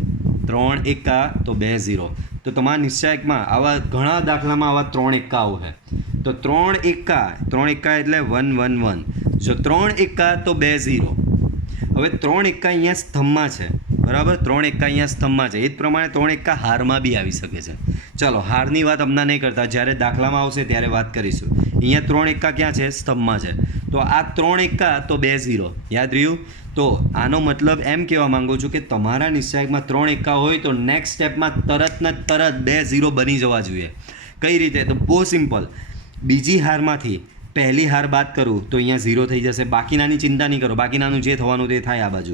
3 એકા તો 2 0. તો તમારા નિશ્ચાયકમાં આવા ઘણા દાખલામાં આવા 3 એકા છે. તો 3 એકા એટલે 1 1 1. જો 3 એકા તો 2 0. હવે 3 એકા અહીંયા સ્તંભમાં છે બરાબર. 3 એકા અહીંયા સ્તંભમાં છે. એ જ પ્રમાણે 3 એકા હારમાં બી આવી શકે છે. ચાલો હારની વાત હમણાં નહીં કરતા, જ્યારે દાખલામાં આવશે ત્યારે વાત કરીશું. અહીંયા 3 એકા ક્યાં છે? સ્તંભમાં છે. તો આ 3 એકા તો 2 0. યાદ રહ્યું? તો આનો મતલબ એમ કહેવા માંગુ છું કે તમારા નિશ્ચાયકમાં 3 એકા હોય તો નેક્સ્ટ સ્ટેપમાં તરત 2 0 બની જવા જોઈએ. કઈ રીતે? તો બહુ સિમ્પલ. બીજી હારમાંથી પહેલી હાર બાદ કરું તો અહીંયા 0 થઈ જશે. બાકીનાની ચિંતા નહીં કરો, બાકીનાનું જે થવાનું તે થાય આ બાજુ.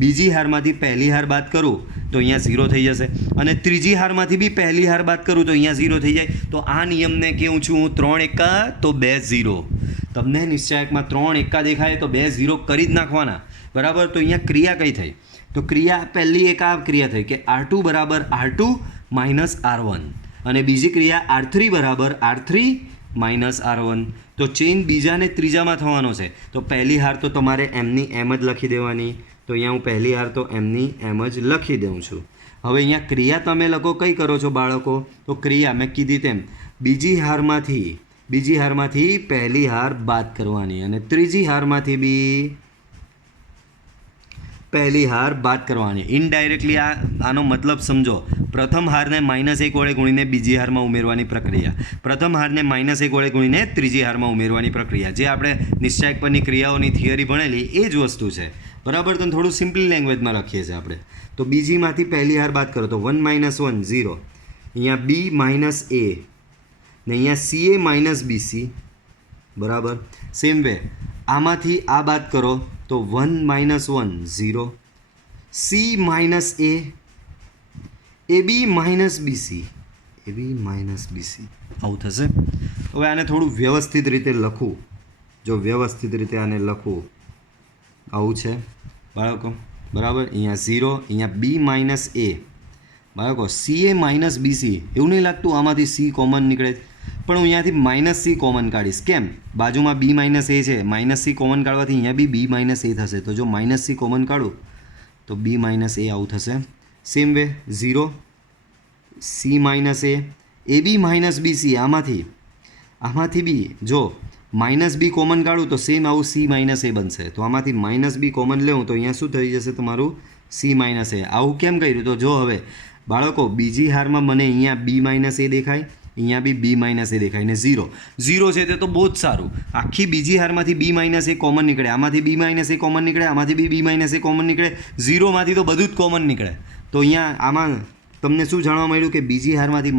બીજી હારમાંથી પહેલી હાર બાદ કરું તો અહીંયા 0 થઈ જશે. અને ત્રીજી હારમાંથી બી પહેલી હાર બાદ કરું તો અહીંયા 0 થઈ જાય. તો આ નિયમને કહું છું હું 3 એકા તો 2 0. તમને નિશ્ચાયકમાં 3 એકા દેખાય તો 2 0 કરી જ નાખવાના બરાબર. તો અહીંયા ક્રિયા કઈ થઈ? તો ક્રિયા પહેલી એક આ ક્રિયા થઈ કે R2 = R2 - R1 અને બીજી ક્રિયા R3 = R3 - R1. તો ચેઇન બીજા ને ત્રીજામાં થવાનો છે. તો પહેલી હાર તો તમારે એમની એમ જ લખી દેવાની. તો અહીંયા હું પહેલી હાર તો એમની એમ જ લખી દઉં છું. હવે અહીંયા ક્રિયા તમે લોકો કઈ કરો છો બાળકો? તો ક્રિયા મેં કીધી તેમ બીજી હારમાંથી પહેલી હાર બાદ કરવાની અને ત્રીજી હારમાંથી બી પહેલી હાર બાદ કરવાની. ઇનડાયરેક્ટલી આનો મતલબ સમજો. પ્રથમ હારને -1 વડે ગુણીને બીજી હારમાં ઉમેરવાની પ્રક્રિયા, પ્રથમ હારને -1 વડે ગુણીને ત્રીજી હારમાં ઉમેરવાની પ્રક્રિયા. જે આપણે નિશ્ચાયક પરની ક્રિયાઓની થિયરી ભણેલી એ જ વસ્તુ છે બરાબર. તો થોડું સિમ્પલ લેંગ્વેજમાં લખીએ છીએ આપણે. તો બીજીમાંથી પહેલી હાર બાદ કરો તો 1 - 1 0. અહીંયા B - A ને અહીંયા CA - BC બરાબર. સેમ વે આમાંથી આ બાદ કરો તો 1 - 1 0. C - A AB - BC આવું થશે. હવે આને થોડું વ્યવસ્થિત રીતે લખું. જો વ્યવસ્થિત રીતે આને લખું આવું છે બાળકો બરાબર. અહીંયા 0, અહીંયા B - A બાળકો. CA - BC એવું નહીં લાગતું આમાંથી C કોમન નીકળે? પણ હું અહીંયાથી -C કોમન કાઢીશ. કેમ? બાજુમાં B - A છે. -C કોમન કાઢવાથી અહીંયા બી B - A થશે. તો જો -C કોમન કાઢું તો B - A આવું થશે. Same way 0 C - A AB - BC આમાંથી બી જો -B કોમન કાઢું તો સેમ આવું C - A બનશે. તો આમાંથી -B કોમન લેવું તો અહીંયા શું થઈ જશે તમારું? C - A. આવું કેમ કર્યું? તો જો હવે બાળકો બીજી હારમાં મને અહીંયા B - A દેખાય, અહીંયા બી B - A દેખાય ને 0 છે તે તો બહુ જ સારું. આખી બીજી હારમાંથી B - A કોમન નીકળે, આમાંથી B - A કોમન નીકળે, આમાંથી બી B - A કોમન નીકળે, 0માંથી તો બધું જ કોમન નીકળે. તો અહીંયા આમાં તમને શું જાણવા મળ્યું કે બીજી હારમાંથી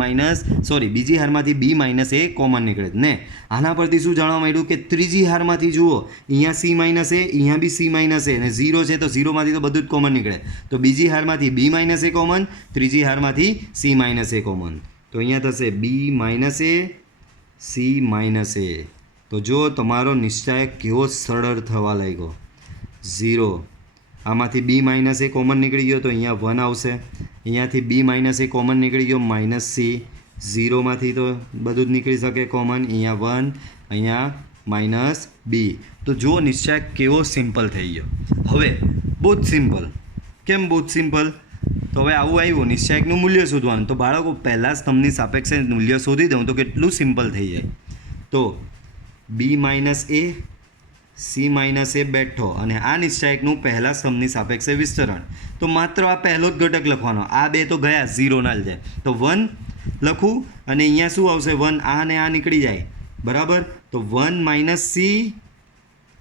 B - A કોમન નીકળે ને. આના પરથી શું જાણવા મળ્યું કે ત્રીજી હારમાંથી જુઓ અહીંયા C - A, અહીંયા બી C - A અને 0 છે તો 0માંથી તો બધું જ કોમન નીકળે. તો બીજી હારમાંથી B - A કોમન, ત્રીજી હારમાંથી C - A કોમન. તો અહીંયા થશે B - C - A. તો જો તમારો નિશ્ચાયક કેવો સરળ થવા લાગ્યો. 0 આમાંથી B - A કોમન નીકળી ગયો તો અહીંયા 1 આવશે. અહીંયાથી B - A કોમન નીકળી ગયો -C. 0માંથી તો બધું જ નીકળી શકે કોમન. અહીંયા 1, અહીંયા માઇનસ બી. તો જો નિશ્ચાયક કેવો સિમ્પલ થઈ ગયો. હવે બહુ જ સિમ્પલ. કેમ બહુ જ સિમ્પલ? તો હવે આવું આવ્યું, નિશ્ચાયકનું મૂલ્ય શોધવાનું. તો બાળકો પહેલાં સ્તંભની સાપેક્ષે મૂલ્ય શોધી દઉં તો કેટલું સિમ્પલ થઈ જાય. તો બી માઇનસ એ, સી માઇનસ એ બેઠો, અને આ નિશ્ચાયકનું પહેલાં સ્તંભની સાપેક્ષે વિસ્તરણ. તો માત્ર આ પહેલો જ ઘટક લખવાનો. આ બે તો ગયા, 0 ના લીધે. તો 1 લખું અને અહીંયા શું આવશે? 1. આ અને આ નીકળી જાય, બરાબર. તો 1 માઇનસ સી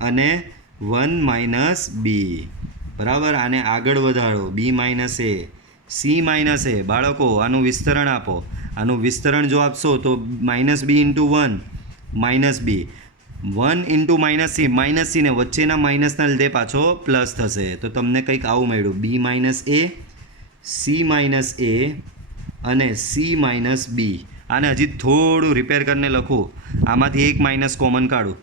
અને 1 માઇનસ બી, બરાબર. આને આગળ વધારો, બી માઇનસ એ, સી માઇનસ એ. બાળકો આનું વિસ્તરણ આપો. આનું વિસ્તરણ જો આપશો તો માઇનસ બી ઇન્ટુ 1 માઇનસ બી, 1 ઇન્ટુ માઇનસ સી ને વચ્ચેના માઇનસના લીધે પાછો પ્લસ થશે. તો તમને કંઈક આવું મળ્યું, બી માઇનસ એ, સી માઇનસ એ અને સી માઇનસ બી. આને હજી થોડું રિપેર કરીને લખું. આમાંથી એક માઇનસ કોમન કાઢું.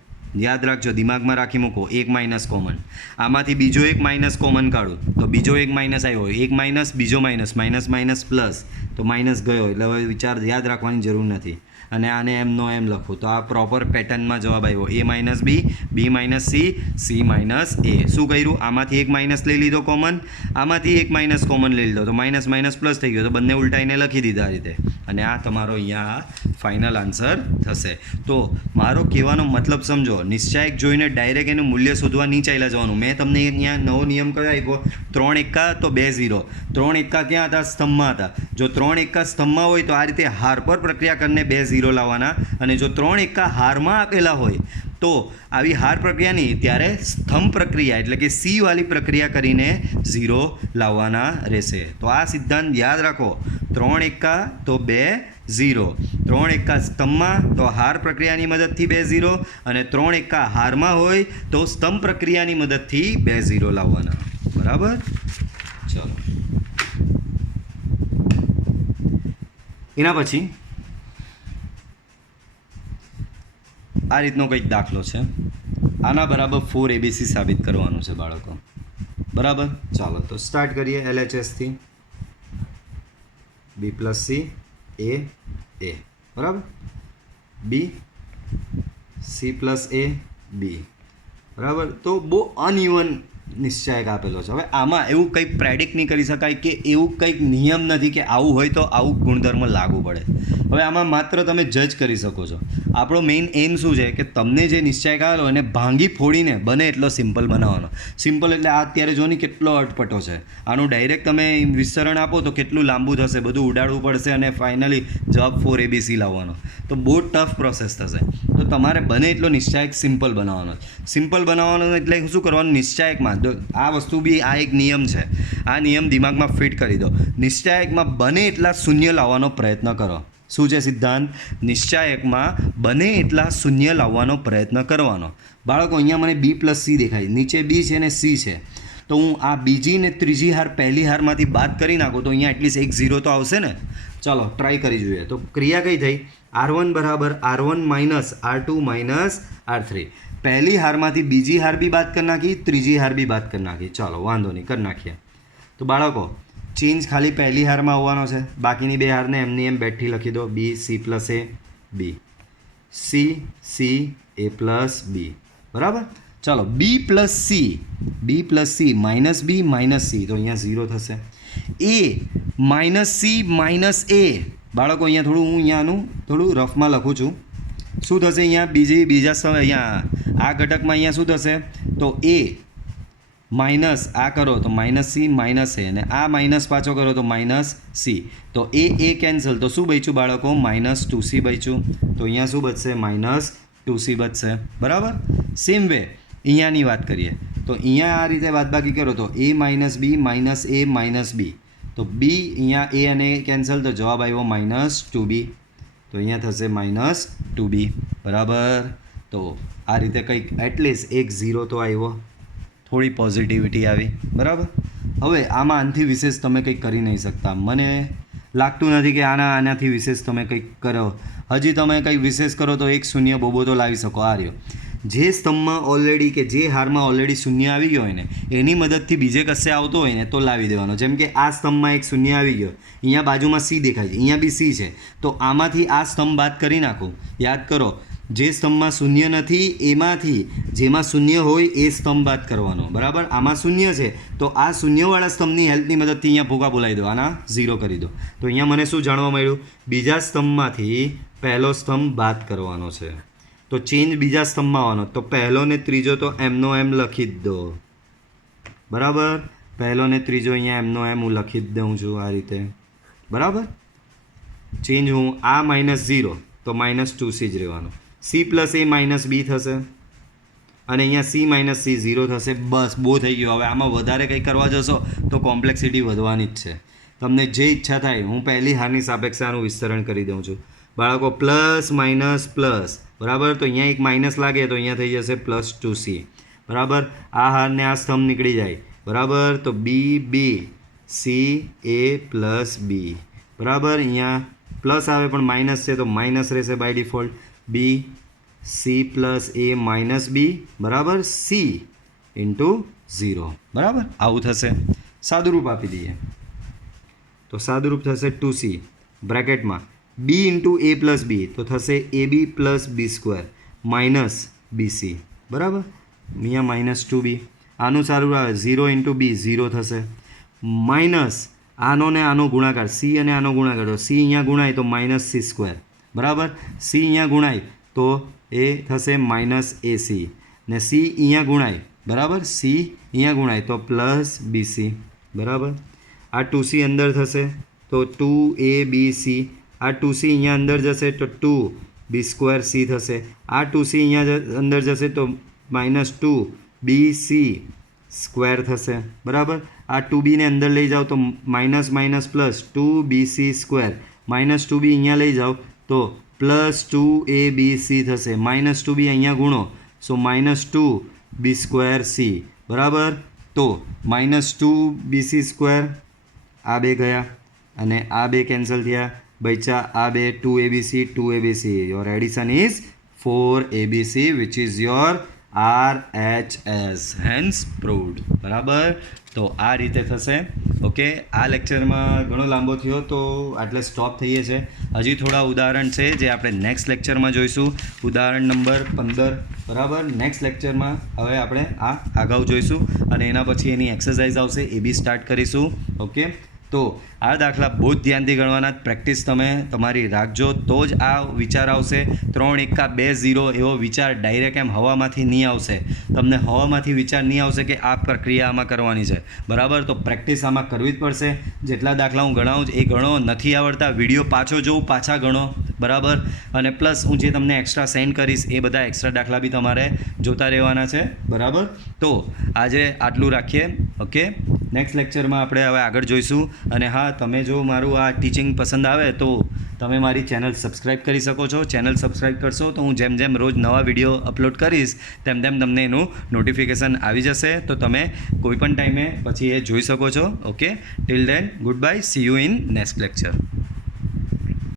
યાદ રાખજો, દિમાગમાં રાખી મૂકો, એક માઇનસ કોમન. આમાંથી બીજો એક માઇનસ કોમન કાઢું તો બીજો એક માઇનસ આવ્યો, એક માઇનસ, બીજો માઇનસ, માઇનસ માઇનસ પ્લસ, તો માઇનસ ગયો. એટલે હવે વિચાર યાદ રાખવાની જરૂર નથી. અને આને એમનો એમ લખું તો આ પ્રોપર પેટર્નમાં જવાબ આવ્યો, એ માઇનસ બી, બી માઇનસ સી, સી માઇનસ એ. શું કર્યું? આમાંથી એક માઇનસ લઈ લીધો કોમન, આમાંથી એક માઇનસ કોમન લઈ લીધો, તો માઇનસ માઇનસ પ્લસ થઈ ગયો. તો બંને ઉલટાઈને લખી દીધા આ રીતે. અને આ તમારો અહીંયા ફાઇનલ આન્સર થશે. તો મારો કહેવાનો મતલબ સમજો, નિશ્ચાયક જોઈને ડાયરેક્ટ એનું મૂલ્ય શોધવા નહીં ચાલ્યા જવાનું. મેં તમને અહીંયા નવો નિયમ કયો આપ્યો? 3 એકા તો 2 0. 3 એકા ક્યાં હતા? સ્તંભમાં હતા. જો 3 એકા સ્તંભમાં હોય તો આ રીતે હાર પર પ્રક્રિયા કરીને 2 0 લાવવાના. અને જો 3 એકા હારમાં આપેલા હોય તો આવી હાર પ્રક્રિયા નહીં, ત્યારે સ્તંભ પ્રક્રિયા એટલે કે સી વાળી પ્રક્રિયા કરીને 0 લાવવાના રહેશે. તો આ સિદ્ધાંત યાદ રાખો. 3 એકા તો 2 0. 3 એકા સ્તંભમાં તો હાર પ્રક્રિયાની મદદથી 2 0, અને 3 એકા હારમાં હોય તો સ્તંભ પ્રક્રિયાની મદદથી 2 0 લાવવાના. બરાબર? ચલો, એના પછી આ રીતનો કંઈક દાખલો છે. આના બરાબર 4 ABC સાબિત કરવાનું છે બાળકો. બરાબર? ચાલો તો સ્ટાર્ટ કરીએ LHSથી. બી પ્લસ સી એ એ, બરાબર. બી સી પ્લસ એ બી, બરાબર. તો બહુ અનઇવન નિશ્ચાયક આપેલો છે. હવે આમાં એવું કંઈક પ્રેડિક્ટ નહીં કરી શકાય કે એવું કંઈક નિયમ નથી કે આવું હોય તો આવું ગુણધર્મ લાગુ પડે. હવે આમાં માત્ર તમે જજ કરી શકો છો. આપણો મેઇન એમ શું છે કે તમને જે નિશ્ચાયક આવેલો એને ભાંગી ફોડીને બને એટલો સિમ્પલ બનાવવાનો. સિમ્પલ એટલે આ અત્યારે જો ને કેટલો અટપટો છે. આનું ડાયરેક્ટ તમે વિસ્તરણ આપો તો કેટલું લાંબુ થશે, બધું ઉડાડવું પડશે અને ફાઇનલી જવાબ 4 ABC લાવવાનો. તો બહુ ટફ પ્રોસેસ થશે. તો તમારે બને એટલો નિશ્ચાયક સિમ્પલ બનાવવાનો. સિમ્પલ બનાવવાનો એટલે શું કરવાનું? નિશ્ચાયકમાં આ વસ્તુ બી આ એક નિયમ છે. આ નિયમ દિમાગમાં ફિટ કરી દો. નિશ્ચાયકમાં બને એટલા શૂન્ય લાવવાનો પ્રયત્ન કરો. શું છે સિદ્ધાંત? નિશ્ચાયકમાં બને એટલા શૂન્ય લાવવાનો પ્રયત્ન કરવાનો. બાળકો અહીંયા મને બી પ્લસ સી દેખાય, નીચે બી છે ને સી છે. તો હું આ બીજી ને ત્રીજી હાર પહેલી હારમાંથી બાદ કરી નાખું તો અહીંયા એટલીસ્ટ એક 0 તો આવશે ને. ચાલો ટ્રાય કરી જોઈએ. તો ક્રિયા કઈ થઈ? R1 બરાબર R1 minus R2 minus R3. પહેલી હારમાંથી બીજી હાર બી બાદ કરી નાખી, ત્રીજી હાર બી બાદ કરી નાખી. ચાલો વાંધો નહીં, કરી નાખીએ. તો બાળકો ચેન્જ ખાલી પહેલી હારમાં આવવાનો છે. બાકીની બે હારને એમની એમ બેઠી લખી દો. બી સી પ્લસ એ બી, સી સી એ પ્લસ બી, બરાબર. ચાલો બી પ્લસ સી માઇનસ બી માઇનસ સી, તો અહીંયા 0 થશે. એ માઇનસ સી માઇનસ એ, બાળકો અહીંયા થોડું હું અહીંયાનું થોડું રફમાં લખું છું. શું થશે અહીંયા? બીજા સમય અહીંયા આ ઘટકમાં અહીંયા શું થશે? તો એ માઇનસ આ કરો તો માઇનસ સી માઇનસ એ, અને આ માઇનસ પાછો કરો તો માઇનસ સી. તો એ કેન્સલ, તો શું બચ્યું બાળકો? Minus 2c બચ્યું. તો અહીંયા શું બચશે? માઇનસ 2c બચશે. બરાબર. સેમ વે અહીંયાની વાત કરીએ તો અહીંયા આ રીતે બાદબાકી કરો તો એ માઇનસ બી માઇનસ એ માઇનસ બી, તો બી અહીંયા એ અને કેન્સલ, તો જવાબ આવ્યો માઇનસ 2b. તો અહીંયા થશે માઇનસ 2b. બરાબર. તો આ રીતે કંઈક એટલીસ્ટ એક 0 તો આવ્યો, થોડી પોઝિટિવિટી આવી. બરાબર. હવે આમાં આનાથી વિશેષ તમે કંઈક કરી નહીં શકતા. મને લાગતું નથી કે આનાથી વિશેષ તમે કંઈક કરો. હજી તમે કંઈક વિશેષ કરો તો એક શૂન્ય બોબો તો લાવી શકો. આ રહ્યો જે સ્તંભમાં ઓલરેડી કે જે હારમાં ઓલરેડી શૂન્ય આવી ગયો હોય ને એની મદદથી બીજે કશે આવતો હોય ને તો લાવી દેવાનો. જેમ કે આ સ્તંભમાં એક શૂન્ય આવી ગયો, અહીંયા બાજુમાં સી દેખાય છે, અહીંયા બી સી છે, તો આમાંથી આ સ્તંભ બાદ કરી નાખો. યાદ કરો જે સ્તંભમાં શૂન્ય નથી એમાંથી જેમાં શૂન્ય હોય એ સ્તંભ બાદ કરવાનો, બરાબર. આમાં શૂન્ય છે તો આ શૂન્યવાળા સ્તંભની હેલ્પની મદદથી અહીંયા ભૂકા બોલાવી દો, આના 0 કરી દો. તો અહીંયા મને શું જાણવા મળ્યું? બીજા સ્તંભમાંથી પહેલો સ્તંભ બાદ કરવાનો છે. તો ચેન્જ બીજા સ્તંભમાં આવવાનો. તો પહેલો ને ત્રીજો તો એમનો એમ લખી જ દો, બરાબર. પહેલો ને ત્રીજો અહીંયા એમનો એમ હું લખી જ દઉં છું આ રીતે, બરાબર. ચેન્જ હું આ -0 તો -2c જ રહેવાનું. c + a - b થશે અને અહીંયા c - c 0 થશે. બસ બહુ થઈ ગયું. હવે આમાં વધારે કંઈ કરવા જશો તો કોમ્પ્લેક્સિટી વધવાની જ છે. તમને જે ઈચ્છા થાય, હું પહેલી હારની સાપેક્ષે આનું વિસ્તરણ કરી દઉં છું બાળકો. પ્લસ માઇનસ પ્લસ, બરાબર. તો અહીંયા એક માઇનસ લાગે તો અહીંયા થઈ જશે +2c, બરાબર. આ હારને આ સ્તંભ નીકળી જાય, બરાબર. તો b c a + b, બરાબર. અહીંયા પ્લસ આવે પણ માઇનસ છે તો માઇનસ રહેશે by default. b c + a - b, બરાબર. c × 0, બરાબર. આવું થશે. સાદુરૂપ આપી દઈએ તો સાદુરૂપ થશે 2c બ્રેકેટમાં b × a + b તો થશે ab + b² - bc, બરાબર. અહીંયા -2b. આનું સારું આવે 0 × b 0 થશે. માઇનસ આનો ને આનો ગુણાકાર, c અને આનો ગુણાકાર, તો c અહીંયા ગુણાય તો -c², બરાબર. c અહીંયા ગુણાય તો એ થશે -ac ને c અહીંયા ગુણાય, બરાબર. c અહીંયા ગુણાય તો +bc, બરાબર. આ 2c અંદર થશે તો 2abc. આ 2c અહીંયા અંદર જશે તો 2b² થશે. આ 2c અહીંયા અંદર જશે તો -2bc² થશે, બરાબર. આ 2b ને અંદર લઈ જાઓ તો -2bc², -2b અહીંયા લઈ જાઓ તો +2abc થશે. -2b અહીંયા ગુણો સો -2b²c, બરાબર. તો -2bc² આ બે ગયા અને આ બે કેન્સલ થયા, બચ્યા આ બે 2abc. Your addition is 4abc which is your RHS, hence proved, બરાબર. તો આ રીતે થશે. ઓકે, આ લેક્ચરમાં ઘણો લાંબો થયો તો આટલે સ્ટોપ થઈએ છે. હજી થોડા ઉદાહરણ છે જે આપણે નેક્સ્ટ લેક્ચરમાં જોઈશું. ઉદાહરણ નંબર 15, બરાબર. નેક્સ્ટ લેક્ચરમાં હવે આપણે આ અગાઉ જોઈશું અને એના પછી એની એક્સરસાઇઝ આવશે એ બી સ્ટાર્ટ કરીશું. ઓકે, તો આ દાખલા બહુ જ ધ્યાનથી ગણવાના. પ્રેક્ટિસ તમે તમારી રાખજો તો જ આ વિચાર આવશે. 3 એકા 2 0 એવો વિચાર ડાયરેક્ટ એમ હવામાંથી નહીં આવશે. તમને હવામાંથી વિચાર નહીં આવશે કે આ પ્રક્રિયા આમાં કરવાની છે, બરાબર. તો પ્રેક્ટિસ આમાં કરવી જ પડશે. જેટલા દાખલા હું ગણાવું એ ગણો. નથી આવડતા વિડીયો પાછો જોઉં, પાછા ગણો, બરાબર. અને પ્લસ હું જે તમને એક્સ્ટ્રા સેન્ડ કરીશ એ બધા એક્સ્ટ્રા દાખલા બી તમારે જોતા રહેવાના છે, બરાબર. તો આજે આટલું રાખીએ. ઓકે, નેક્સ્ટ લેક્ચરમાં આપણે હવે આગળ જોઈશું. અને હા, તમે જો મારું આ ટીચિંગ પસંદ આવે તો તમે મારી ચેનલ સબસ્ક્રાઈબ કરી શકો છો. ચેનલ સબસ્ક્રાઈબ કરશો તો હું જેમ જેમ રોજ નવા વિડીયો અપલોડ કરીશ તેમ તેમ તમને એનું નોટિફિકેશન આવી જશે. તો તમે કોઈ પણ ટાઈમે પછી એ જોઈ શકો છો. Okay, till then good bye, C you in next lecture.